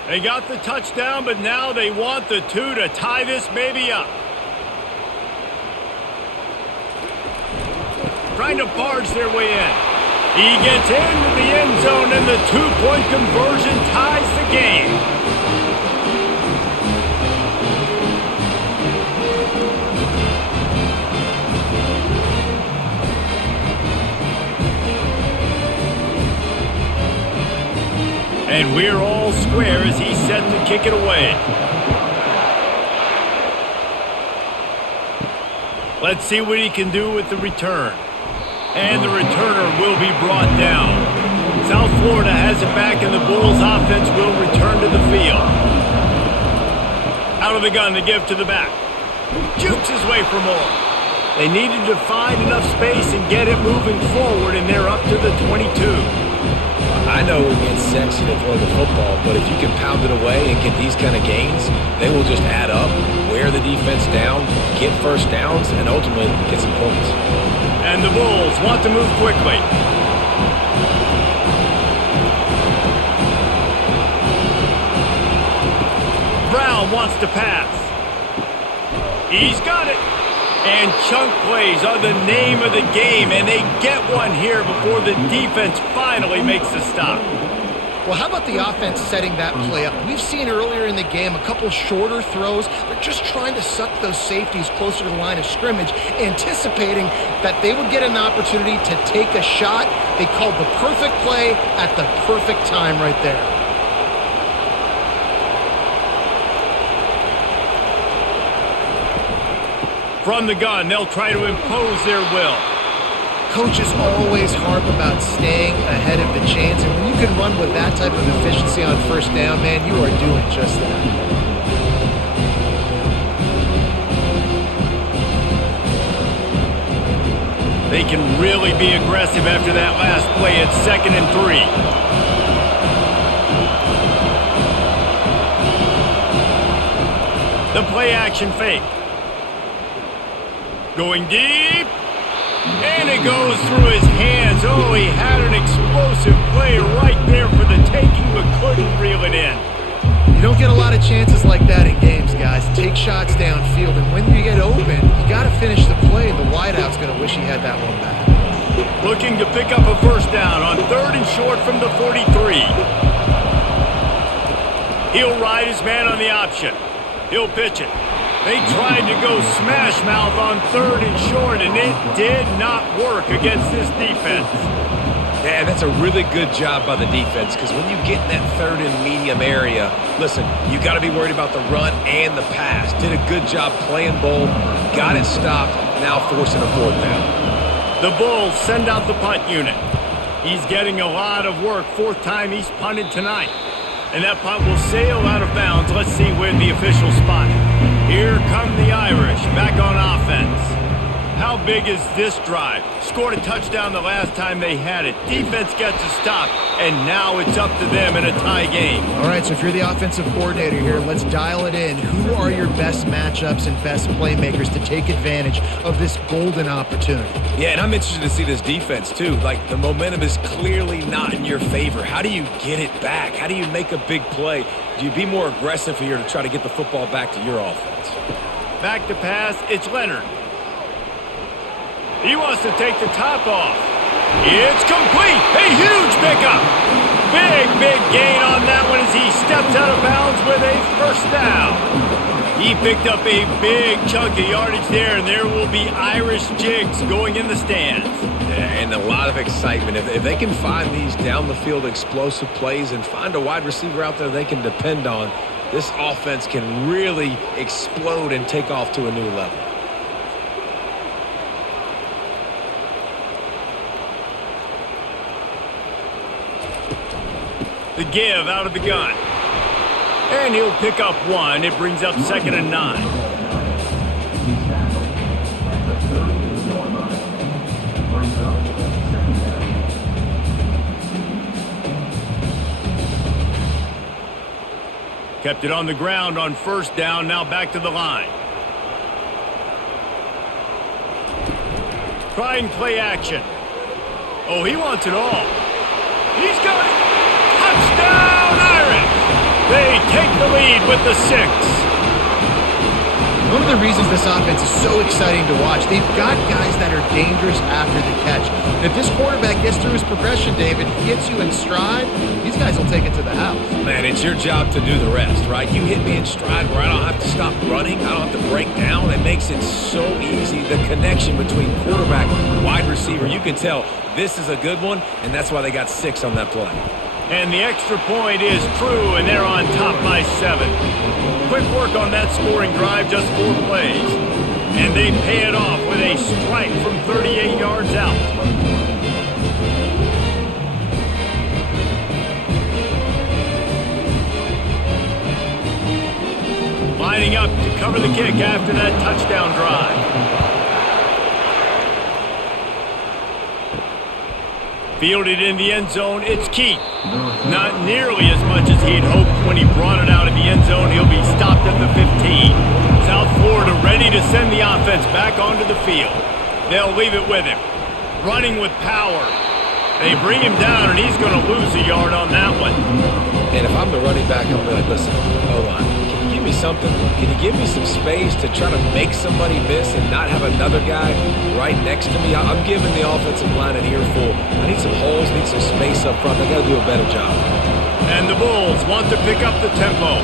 They got the touchdown, but now they want the 2 to tie this baby up. Trying to barge their way in. He gets into the end zone, and the 2-point conversion ties the game. And we're all square as he's set to kick it away. Let's see what he can do with the return. And the returner will be brought down. South Florida has it back, and the Bulls offense will return to the field. Out of the gun to give to the back. Jukes his way for more. They needed to find enough space and get it moving forward, and they're up to the 22. I know it gets sexy to throw the football, but if you can pound it away and get these kind of gains, they will just add up, wear the defense down, get first downs, and ultimately get some points. And the Bulls want to move quickly. Brown wants to pass. He's got it. And chunk plays are the name of the game, and they get one here before the defense finally makes a stop. Well, how about the offense setting that play up? We've seen earlier in the game a couple shorter throws. They're just trying to suck those safeties closer to the line of scrimmage, anticipating that they would get an opportunity to take a shot. They called the perfect play at the perfect time right there. From the gun, they'll try to impose their will. Coaches always harp about staying ahead of the chains, and when you can run with that type of efficiency on 1st down, man, you are doing just that. They can really be aggressive after that last play at 2nd and 3. The play action fake. Going deep, and it goes through his hands. Oh, he had an explosive play right there for the taking, but couldn't reel it in. You don't get a lot of chances like that in games, guys. Take shots downfield, and when you get open, you got to finish the play. The wideout's going to wish he had that one back. Looking to pick up a 1st down on 3rd and short from the 43. He'll ride his man on the option. He'll pitch it. They tried to go smash mouth on 3rd and short, and it did not work against this defense. Yeah, that's a really good job by the defense, because when you get in that 3rd and medium area, listen, you got to be worried about the run and the pass. Did a good job playing both, got it stopped, now forcing a 4th down. The Bulls send out the punt unit. He's getting a lot of work. 4th time he's punted tonight. And that punt will sail out of bounds. Let's see where the officials spot it. Here come the Irish back on offense. How big is this drive? Scored a touchdown the last time they had it. Defense gets a stop, and now it's up to them in a tie game. All right, so if you're the offensive coordinator here, let's dial it in. Who are your best matchups and best playmakers to take advantage of this golden opportunity? Yeah, and I'm interested to see this defense, too. Like, the momentum is clearly not in your favor. How do you get it back? How do you make a big play? Do you be more aggressive here to try to get the football back to your offense? Back to pass, it's Leonard. He wants to take the top off. It's complete. A huge pickup. Big gain on that one as he steps out of bounds with a first down. He picked up a big chunk of yardage there, and there will be Irish jigs going in the stands. Yeah, and a lot of excitement. If they can find these down-the-field explosive plays and find a wide receiver out there they can depend on, this offense can really explode and take off to a new level. The give out of the gun. And he'll pick up one. It brings up 2nd and 9. Kept it on the ground on first down. Now back to the line. Trying play action. Oh, he wants it all. He's got it. Touchdown, Irish! They take the lead with the 6. One of the reasons this offense is so exciting to watch, they've got guys that are dangerous after the catch. And if this quarterback gets through his progression, David, gets you in stride, these guys will take it to the house. Man, it's your job to do the rest, right? You hit me in stride where I don't have to stop running. I don't have to break down. It makes it so easy. The connection between quarterback and wide receiver, you can tell this is a good one, and that's why they got 6 on that play. And the extra point is true, and they're on top by 7. Quick work on that scoring drive, just 4 plays. And they pay it off with a strike from 38 yards out. Lining up to cover the kick after that touchdown drive. Fielded in the end zone, it's Keith. Not nearly as much as he had hoped when he brought it out of the end zone. He'll be stopped at the 15. South Florida ready to send the offense back onto the field. They'll leave it with him. Running with power. They bring him down, and he's going to lose a yard on that one. And if I'm the running back, I'm like, listen, hold on. Can you give me something? Can you give me some space to try to make somebody miss and not have another guy right next to me? I'm giving the offensive line an earful. I need some holes, need some space up front. They got to do a better job. And the Bulls want to pick up the tempo.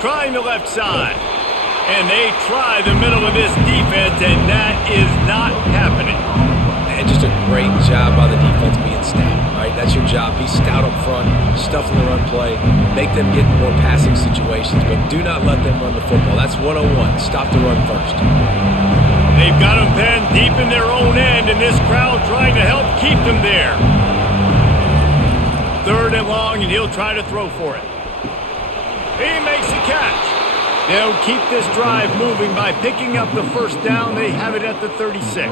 Trying the left side. And they try the middle of this defense, and that is not happening. And just a great job by the defense being stout, right? That's your job. Be stout up front, stuff in the run play, make them get in more passing situations, but do not let them run the football. That's 101. Stop the run first. They've got them penned deep in their own end, and this crowd trying to help keep them there. 3rd and long, and he'll try to throw for it. He makes the catch. They'll keep this drive moving by picking up the first down. They have it at the 36.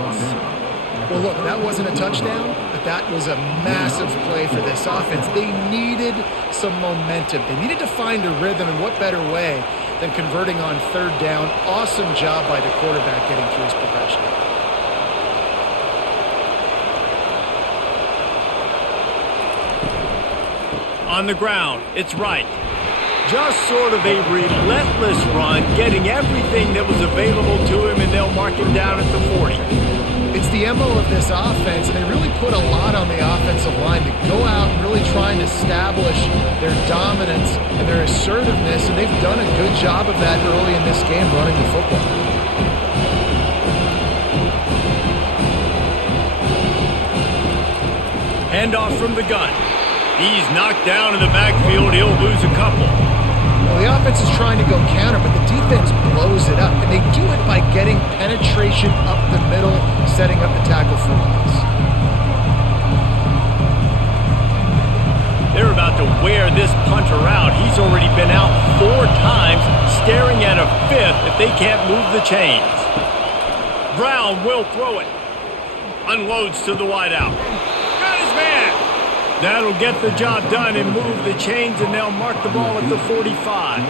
Well, look, that wasn't a touchdown, but that was a massive play for this offense. They needed some momentum. They needed to find a rhythm, and what better way than converting on 3rd down. Awesome job by the quarterback getting through his progression. On the ground, it's Wright. Just sort of a relentless run, getting everything that was available to him, and they'll mark him down at the 40. It's the MO of this offense, and they really put a lot on the offensive line to go out and really try and establish their dominance and their assertiveness, and they've done a good job of that early in this game running the football. Handoff from the gun. He's knocked down in the backfield. He'll lose a couple. Well, the offense is trying to go counter, but the defense blows it up, and they do it by getting penetration up the middle, setting up the tackle for loss. They're about to wear this punter out. He's already been out 4 times, staring at a 5th if they can't move the chains. Brown will throw it. Unloads to the wideout. Got his man. That'll get the job done and move the chains, and they'll mark the ball at the 45.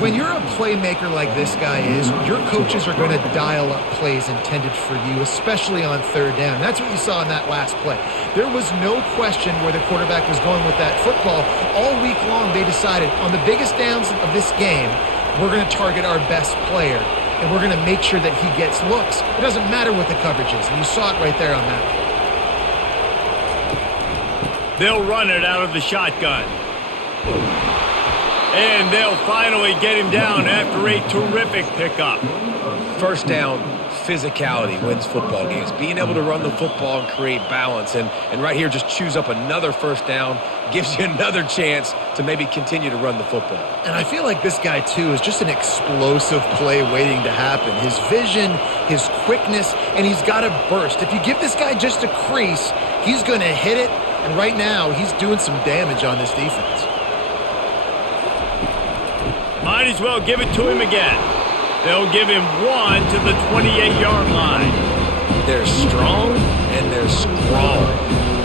When you're a playmaker like this guy is, your coaches are going to dial up plays intended for you, especially on 3rd down. That's what you saw in that last play. There was no question where the quarterback was going with that football. All week long, they decided on the biggest downs of this game, we're going to target our best player, and we're going to make sure that he gets looks. It doesn't matter what the coverage is, and you saw it right there on that play. They'll run it out of the shotgun. And they'll finally get him down after a terrific pickup. 1st down, physicality wins football games. Being able to run the football and create balance. And right here, just choose up another 1st down, gives you another chance to maybe continue to run the football. And I feel like this guy, too, is just an explosive play waiting to happen. His vision, his quickness, and he's got a burst. If you give this guy just a crease, he's going to hit it. And right now, he's doing some damage on this defense. Might as well give it to him again. They'll give him 1 to the 28-yard line. They're strong and they're scrawl.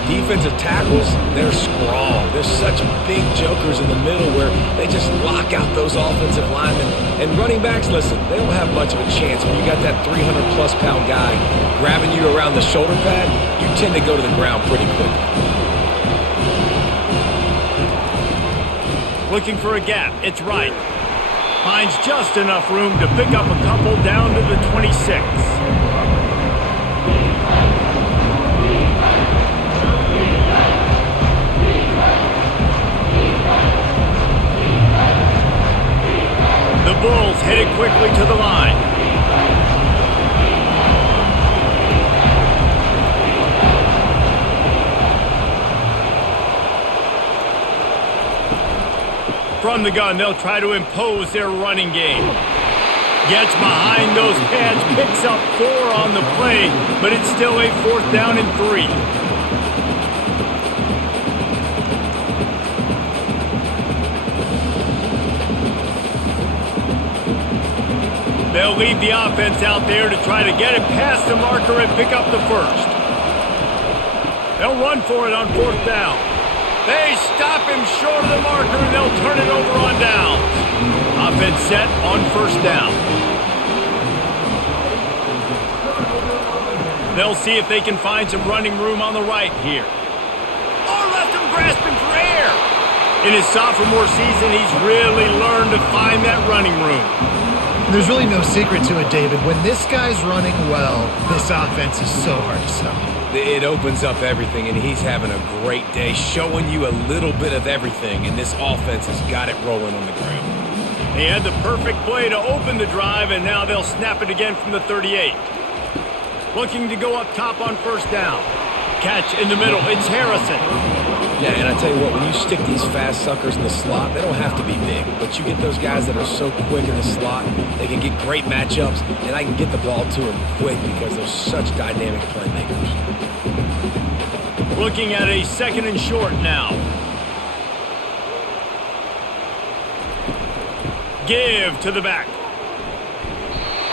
Defensive tackles, they're scrawl. There's such big jokers in the middle where they just lock out those offensive linemen. And running backs, listen, they don't have much of a chance. When you got that 300-plus pound guy grabbing you around the shoulder pad, you tend to go to the ground pretty quickly. Looking for a gap. It's right. Finds just enough room to pick up a couple down to the 26. The Bulls headed quickly to the line. From the gun, they'll try to impose their running game. Gets behind those pads, picks up 4 on the play, but it's still a 4th down and 3. They'll leave the offense out there to try to get it past the marker and pick up the 1st. They'll run for it on 4th down. They stop him short of the marker, and they'll turn it over on downs. Offense set on 1st down. They'll see if they can find some running room on the right here. Oh, left him grasping for air. In his sophomore season, he's really learned to find that running room. There's really no secret to it, David. When this guy's running well, this offense is so hard to stop. It opens up everything, and he's having a great day, showing you a little bit of everything, and this offense has got it rolling on the ground. They had the perfect play to open the drive, and now they'll snap it again from the 38. Looking to go up top on 1st down. Catch in the middle. It's Harrison. Yeah, and I tell you what, when you stick these fast suckers in the slot, they don't have to be big, but you get those guys that are so quick in the slot, they can get great matchups, and I can get the ball to them quick because they're such dynamic playmakers. Looking at a 2nd and short now. Give to the back.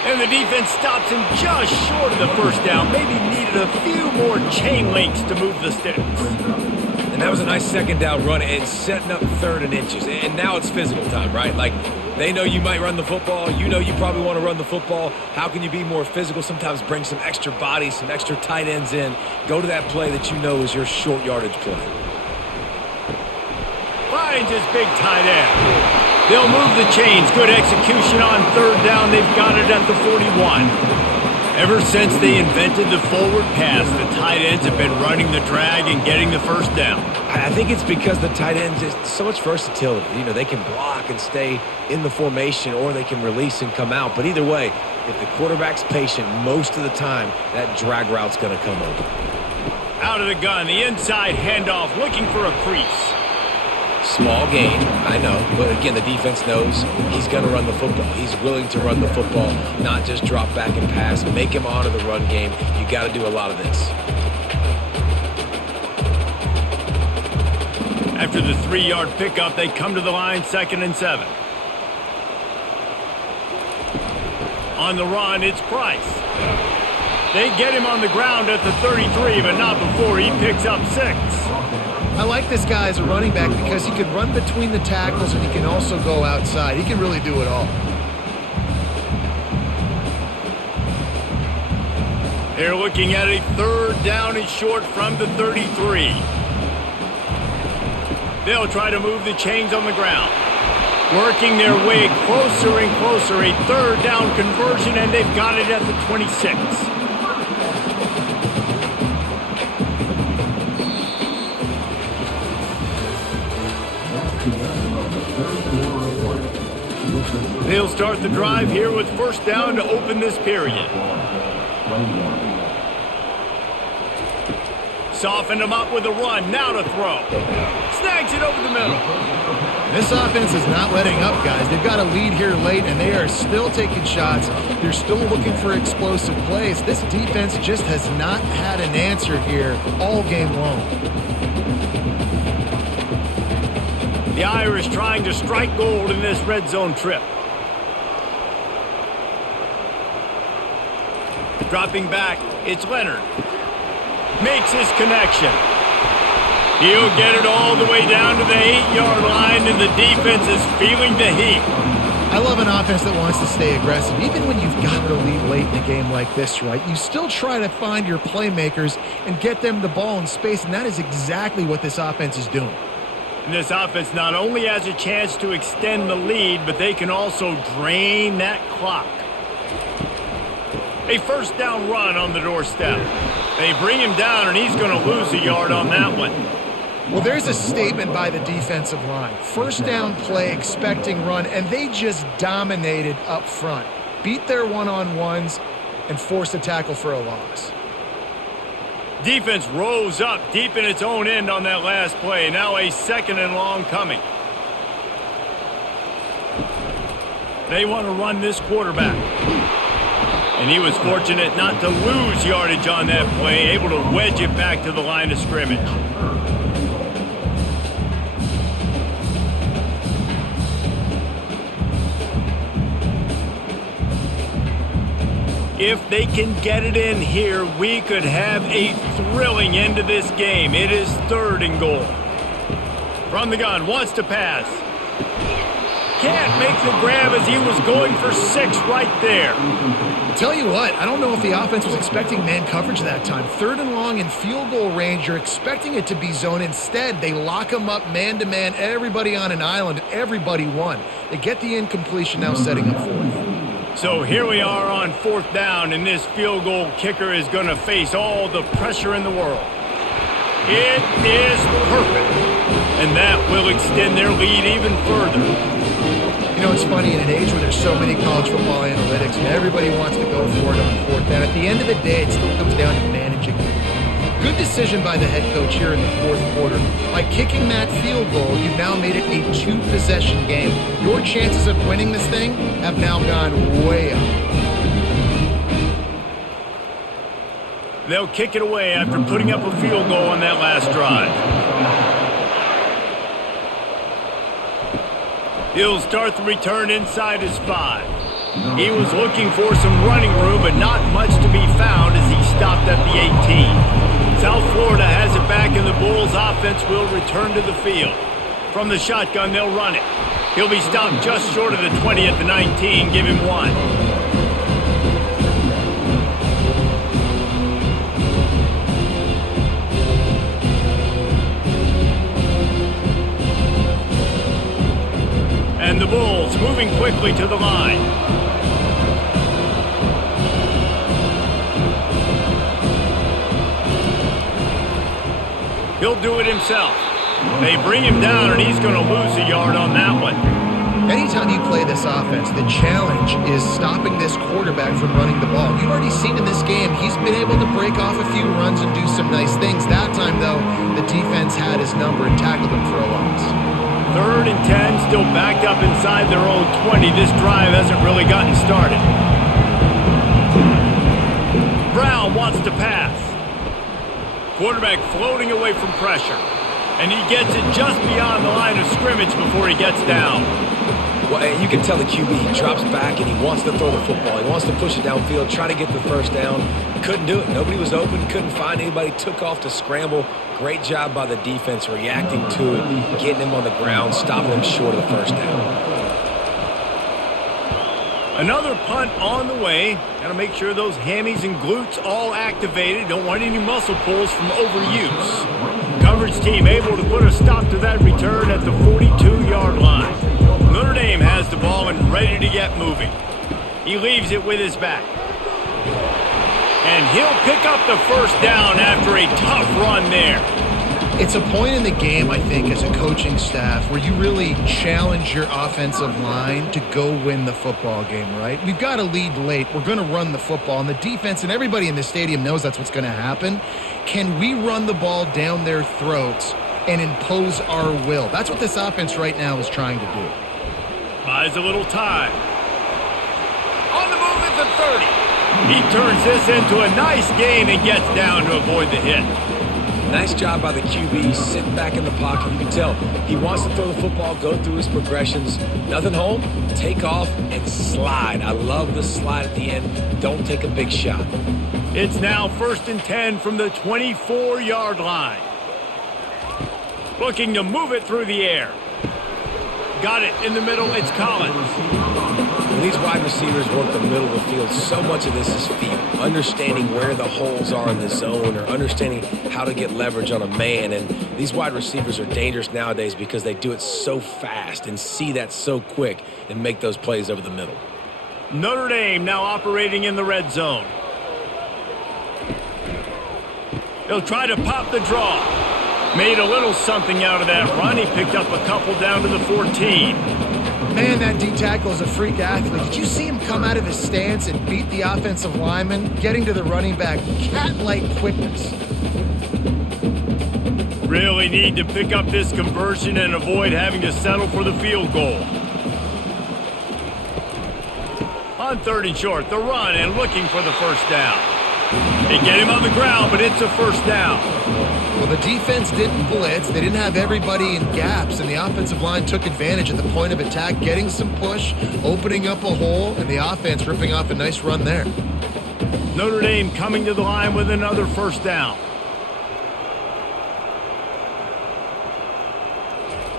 And the defense stops him just short of the 1st down. Maybe needed a few more chain links to move the sticks. And that was a nice 2nd down run and setting up 3rd and inches. And now it's physical time, right? Like, they know you might run the football. You know you probably want to run the football. How can you be more physical? Sometimes bring some extra bodies, some extra tight ends in. Go to that play that you know is your short yardage play. Finds his big tight end. They'll move the chains. Good execution on 3rd down. They've got it at the 41. Ever since they invented the forward pass, the tight ends have been running the drag and getting the 1st down. I think it's because the tight ends is so much versatility. You know, they can block and stay in the formation, or they can release and come out. But either way, if the quarterback's patient, most of the time, that drag route's going to come open. Out of the gun, the inside handoff, looking for a crease. Small gain, I know, but again, the defense knows he's going to run the football. He's willing to run the football, not just drop back and pass. Make him honor the run game. You got to do a lot of this. After the 3-yard pickup, they come to the line, 2nd and 7. On the run, it's Price. They get him on the ground at the 33, but not before he picks up 6. I like this guy as a running back because he can run between the tackles and he can also go outside. He can really do it all. They're looking at a 3rd down and short from the 33. They'll try to move the chains on the ground. Working their way closer and closer. A 3rd down conversion, and they've got it at the 26. They'll start the drive here with 1st down to open this period. Softened him up with a run. Now to throw. Snags it over the middle. This offense is not letting up, guys. They've got a lead here late, and they are still taking shots. They're still looking for explosive plays. This defense just has not had an answer here all game long. The Irish trying to strike gold in this red zone trip. Dropping back, it's Leonard. Makes his connection. He'll get it all the way down to the 8-yard line, and the defense is feeling the heat. I love an offense that wants to stay aggressive. Even when you've got the lead late in a game like this, right, you still try to find your playmakers and get them the ball in space, and that is exactly what this offense is doing. And this offense not only has a chance to extend the lead, but they can also drain that clock. A 1st down run on the doorstep. They bring him down, and he's going to lose a yard on that one. Well, there's a statement by the defensive line. 1st down play, expecting run, and they just dominated up front. Beat their one-on-ones and forced a tackle for a loss. Defense rose up deep in its own end on that last play. Now a 2nd and long coming. They want to run this quarterback. And he was fortunate not to lose yardage on that play, able to wedge it back to the line of scrimmage. If they can get it in here, we could have a thrilling end to this game. It is 3rd and goal. From the gun, wants to pass. Can't make the grab as he was going for 6 right there. I'll tell you what, I don't know if the offense was expecting man coverage that time. 3rd and long in field goal range, you're expecting it to be zone. Instead, they lock them up man-to-man, everybody on an island, everybody won. They get the incompletion, now setting up 4th. So here we are on 4th down, and this field goal kicker is going to face all the pressure in the world. It is perfect, and that will extend their lead even further. You know, it's funny, in an age where there's so many college football analytics and everybody wants to go for it on 4th down, at the end of the day, it still comes down to managing. Good decision by the head coach here in the 4th quarter. By kicking that field goal, you've now made it a 2-possession game. Your chances of winning this thing have now gone way up. They'll kick it away after putting up a field goal on that last drive. He'll start the return inside his 5. He was looking for some running room, but not much to be found as he stopped at the 18. South Florida has it back, and the Bulls offense will return to the field. From the shotgun, they'll run it. He'll be stopped just short of the 20 at the 19. Give him 1. And the Bulls moving quickly to the line. He'll do it himself. They bring him down, and he's going to lose a yard on that one. Anytime you play this offense, the challenge is stopping this quarterback from running the ball. You've already seen in this game, he's been able to break off a few runs and do some nice things. That time, though, the defense had his number and tackled him for a loss. 3rd and 10, still backed up inside their own 20. This drive hasn't really gotten started. Brown wants to pass. Quarterback floating away from pressure. And he gets it just beyond the line of scrimmage before he gets down. Well, you can tell the QB, he drops back and he wants to throw the football. He wants to push it downfield, try to get the first down. Couldn't do it. Nobody was open, couldn't find anybody, took off to scramble. Great job by the defense reacting to it, getting him on the ground, stopping him short of the first down. Another punt on the way. Got to make sure those hammies and glutes all activated. Don't want any muscle pulls from overuse. Coverage team able to put a stop to that return at the 42-yard line. Notre Dame has the ball and ready to get moving. He leaves it with his back. And he'll pick up the first down after a tough run there. It's a point in the game, I think, as a coaching staff where you really challenge your offensive line to go win the football game, right? We've got to lead late. We're going to run the football. And the defense and everybody in the stadium knows that's what's going to happen. Can we run the ball down their throats and impose our will? That's what this offense right now is trying to do. Buys a little time. On the move at the 30. He turns this into a nice gain and gets down to avoid the hit. Nice job by the QB, sitting back in the pocket. You can tell he wants to throw the football, go through his progressions. Nothing home, take off, and slide. I love the slide at the end. Don't take a big shot. It's now 1st and 10 from the 24-yard line. Looking to move it through the air. Got it in the middle. It's Collins. When these wide receivers work the middle of the field, so much of this is feel. Understanding where the holes are in the zone or understanding how to get leverage on a man. And these wide receivers are dangerous nowadays because they do it so fast and see that so quick and make those plays over the middle. Notre Dame now operating in the red zone. He'll try to pop the draw. Made a little something out of that run. He picked up a couple down to the 14. Man, that D-tackle is a freak athlete. Did you see him come out of his stance and beat the offensive lineman, getting to the running back? Cat-like quickness. Really need to pick up this conversion and avoid having to settle for the field goal. On 3rd and short, the run and looking for the first down. They get him on the ground, but it's a first down. Well, the defense didn't blitz. They didn't have everybody in gaps, and the offensive line took advantage at the point of attack, getting some push, opening up a hole, and the offense ripping off a nice run there. Notre Dame coming to the line with another first down.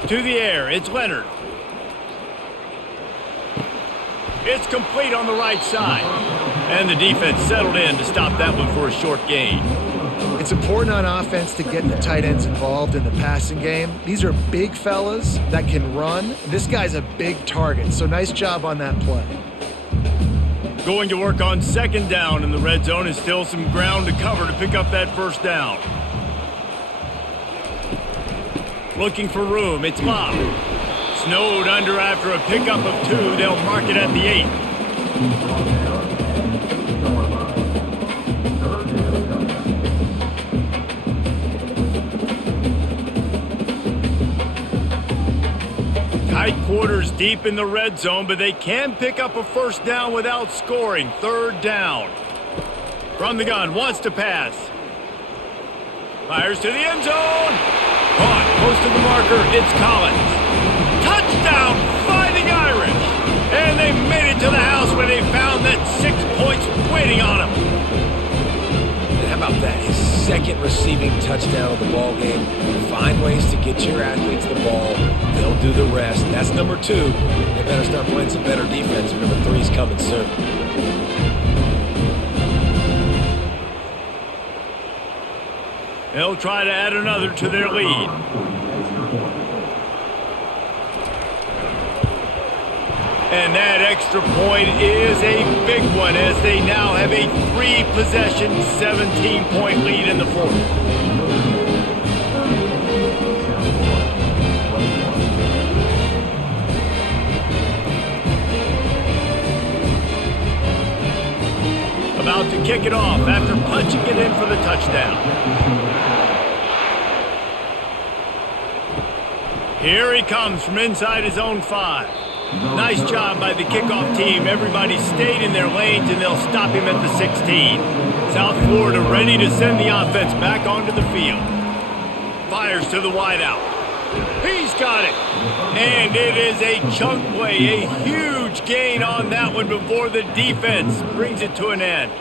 To the air, it's Leonard. It's complete on the right side. And the defense settled in to stop that one for a short gain. It's important on offense to get the tight ends involved in the passing game. These are big fellas that can run. This guy's a big target, so nice job on that play. Going to work on 2nd down in the red zone and still some ground to cover to pick up that first down. Looking for room, it's Bob. Snowed under after a pickup of 2. They'll mark it at the 8. Tight quarters deep in the red zone, but they can pick up a first down without scoring. 3rd down. From the gun, wants to pass. Fires to the end zone. Caught, close to the marker, it's Collins. Touchdown, Fighting Irish. And they made it to the house where they found that 6 points waiting on them. And how about that? His 2nd receiving touchdown of the ball game. Find ways to get your athletes the ball. They'll do the rest. That's number 2. They better start playing some better defense. Number 3's coming soon. They'll try to add another to their lead. And that extra point is a big one as they now have a 3-possession, 17-point lead in the 4th. About to kick it off after punching it in for the touchdown. Here he comes from inside his own 5. Nice job by the kickoff team. Everybody stayed in their lanes, and they'll stop him at the 16. South Florida ready to send the offense back onto the field. Fires to the wideout. He's got it. And it is a chunk play, a huge gain on that one before the defense brings it to an end.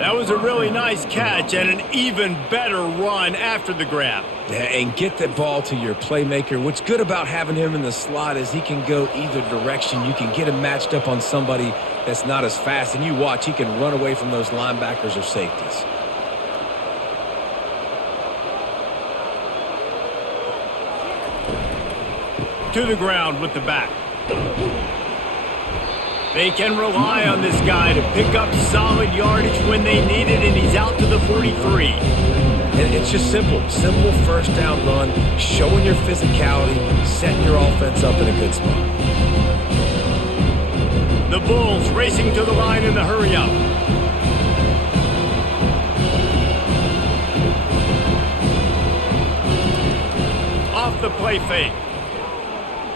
That was a really nice catch and an even better run after the grab. Yeah, and get the ball to your playmaker. What's good about having him in the slot is he can go either direction. You can get him matched up on somebody that's not as fast, and you watch, he can run away from those linebackers or safeties. To the ground with the back. They can rely on this guy to pick up solid yardage when they need it, and he's out to the 43. And it's just simple first down run, showing your physicality, setting your offense up in a good spot. The Bulls racing to the line in the hurry-up. Off the play fake.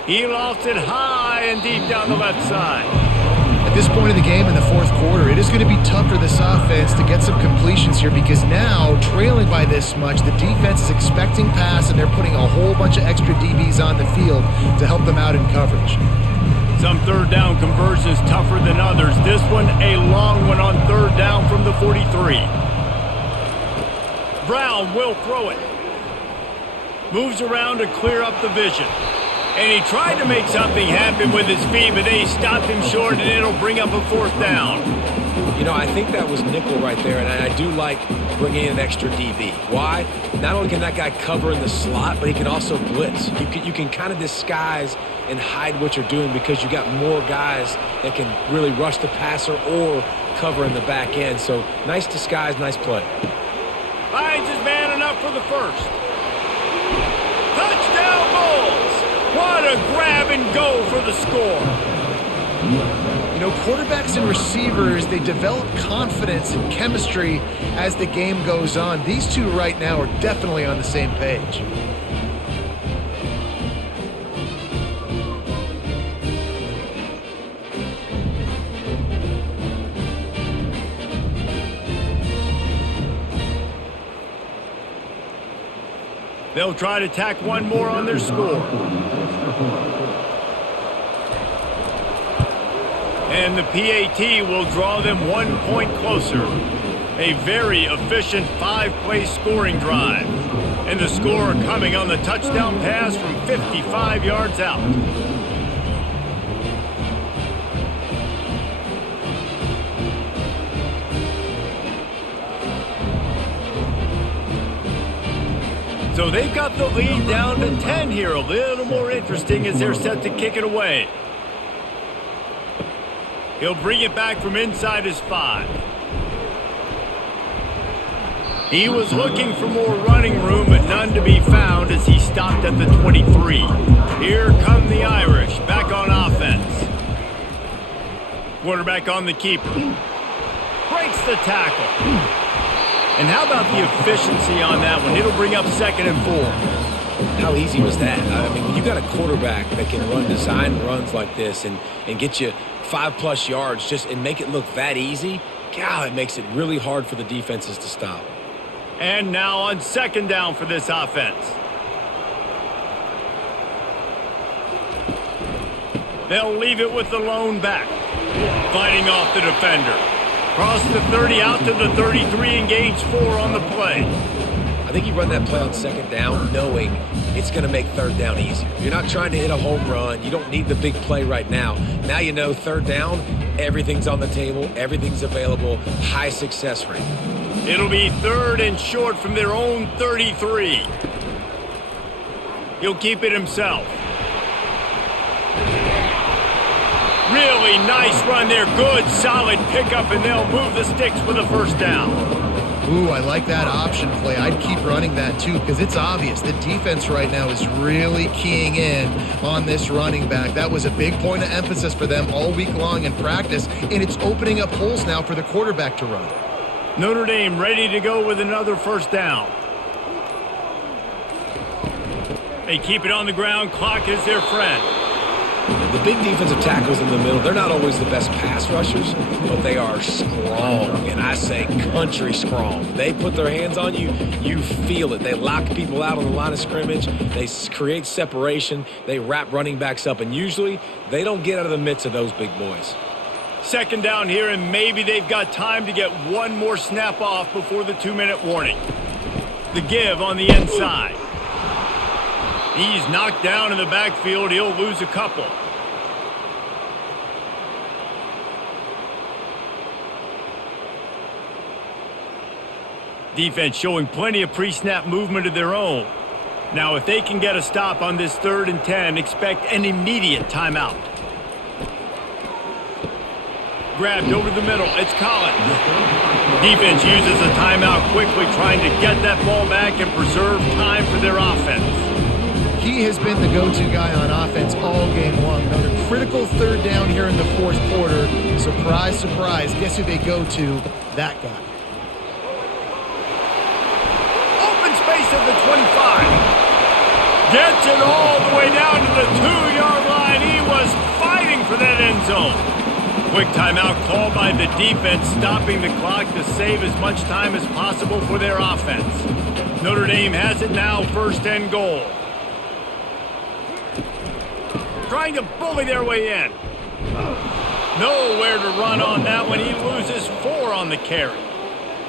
He lofts it high and deep down the left side. At this point in the game in the fourth quarter, it is going to be tough for this offense to get some completions here because now, trailing by this much, the defense is expecting pass and they're putting a whole bunch of extra DBs on the field to help them out in coverage. Some third down conversions tougher than others. This one, a long one on third down from the 43. Brown will throw it. Moves around to clear up the vision. And he tried to make something happen with his feet, but they stopped him short, and it'll bring up a fourth down. You know, I think that was nickel right there, and I do like bringing in an extra DB. Why? Not only can that guy cover in the slot, but he can also blitz. You can kind of disguise and hide what you're doing because you got more guys that can really rush the passer or cover in the back end. So nice disguise, nice play. Finds his man enough for the first. Touchdown Bulls! What a grab and go for the score. You know, quarterbacks and receivers, they develop confidence and chemistry as the game goes on. These two right now are definitely on the same page. They'll try to tack one more on their score. And the PAT will draw them 1 point closer. A very efficient 5-play scoring drive. And the score coming on the touchdown pass from 55 yards out. So they've got the lead down to 10 here. A little more interesting as they're set to kick it away. He'll bring it back from inside his 5. He was looking for more running room, but none to be found as he stopped at the 23. Here come the Irish back on offense. Quarterback on the keeper. Breaks the tackle. And how about the efficiency on that one? It'll bring up 2nd and 4. How easy was that? I mean, when you got a quarterback that can run design runs like this and get you 5+ yards just and make it look that easy, God, it makes it really hard for the defenses to stop. And now on 2nd down for this offense. They'll leave it with the lone back. Fighting off the defender. Cross the 30 out to the 33 and gains 4 on the play. I think you run that play on 2nd down knowing it's going to make 3rd down easier. You're not trying to hit a home run. You don't need the big play right now. Now you know 3rd down, everything's on the table, everything's available, high success rate. It'll be 3rd and short from their own 33. He'll keep it himself. Really nice run there. Good, solid pickup, and they'll move the sticks for the 1st down. Ooh, I like that option play. I'd keep running that too because it's obvious the defense right now is really keying in on this running back. That was a big point of emphasis for them all week long in practice, and it's opening up holes now for the quarterback to run. Notre Dame ready to go with another 1st down. They keep it on the ground. Clock is their friend. The big defensive tackles in the middle, they're not always the best pass rushers, but they are strong, and I say country strong. They put their hands on you, you feel it. They lock people out on the line of scrimmage. They create separation. They wrap running backs up, and usually they don't get out of the midst of those big boys. Second down here, and maybe they've got time to get one more snap off before the 2-minute warning. The give on the inside. He's knocked down in the backfield. He'll lose a couple. Defense showing plenty of pre-snap movement of their own. Now, if they can get a stop on this 3rd and 10, expect an immediate timeout. Grabbed over the middle. It's Collins. Defense uses a timeout quickly, trying to get that ball back and preserve time for their offense. He has been the go-to guy on offense all game long. Another critical 3rd down here in the 4th quarter. Surprise, surprise. Guess who they go to? That guy. Open space at the 25. Gets it all the way down to the 2-yard line. He was fighting for that end zone. Quick timeout called by the defense, stopping the clock to save as much time as possible for their offense. Notre Dame has it now, 1st and goal. Trying to bully their way in. Nowhere to run on that one. He loses 4 on the carry.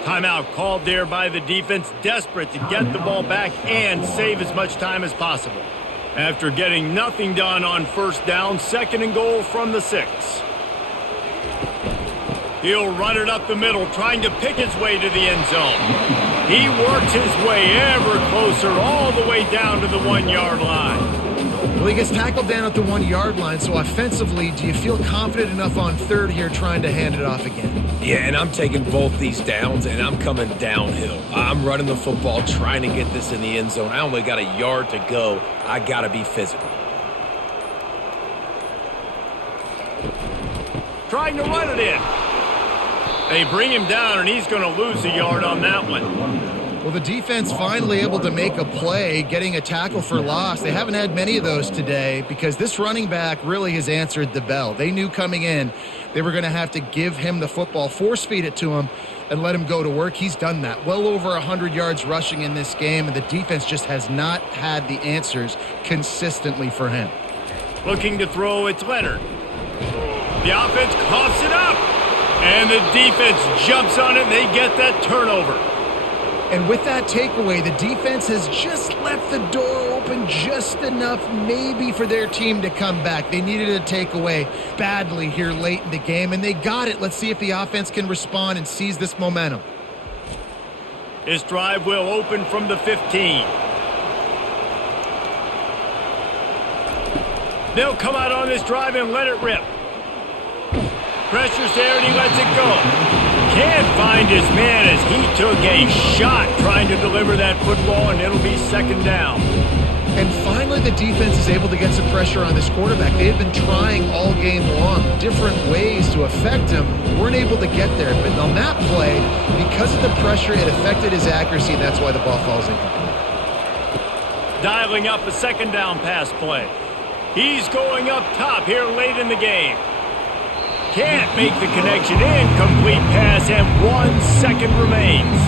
Timeout called there by the defense, desperate to get the ball back and save as much time as possible. After getting nothing done on 1st down, 2nd and goal from the 6. He'll run it up the middle, trying to pick his way to the end zone. He works his way ever closer, all the way down to the 1-yard line. Well, he gets tackled down at the 1-yard line, so offensively, do you feel confident enough on 3rd here trying to hand it off again? Yeah, and I'm taking both these downs, and I'm coming downhill. I'm running the football, trying to get this in the end zone. I only got a yard to go. I got to be physical. Trying to run it in. They bring him down, and he's going to lose a yard on that one. Well, the defense finally able to make a play, getting a tackle for loss. They haven't had many of those today because this running back really has answered the bell. They knew coming in they were going to have to give him the football, force feed it to him, and let him go to work. He's done that. Well over 100 yards rushing in this game, and the defense just has not had the answers consistently for him. Looking to throw, it's Leonard. The offense coughs it up, and the defense jumps on it, and they get that turnover. And with that takeaway, the defense has just left the door open just enough maybe for their team to come back. They needed a takeaway badly here late in the game, and they got it. Let's see if the offense can respond and seize this momentum. This drive will open from the 15. They'll come out on this drive and let it rip. Pressure's there, and he lets it go. Can't find his man as he took a shot trying to deliver that football, and it'll be 2nd down. And finally, the defense is able to get some pressure on this quarterback. They have been trying all game long different ways to affect him. Weren't able to get there, but on that play, because of the pressure, it affected his accuracy, and that's why the ball falls incomplete. Dialing up a 2nd down pass play. He's going up top here late in the game. Can't make the connection. Incomplete pass, and 1 second remains.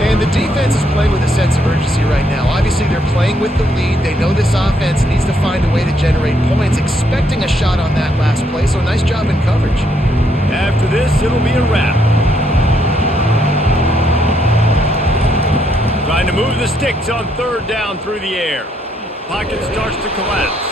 And the defense is playing with a sense of urgency right now. Obviously, they're playing with the lead. They know this offense needs to find a way to generate points, expecting a shot on that last play, so nice job in coverage. After this, it'll be a wrap. Trying to move the sticks on 3rd down through the air. Pocket starts to collapse.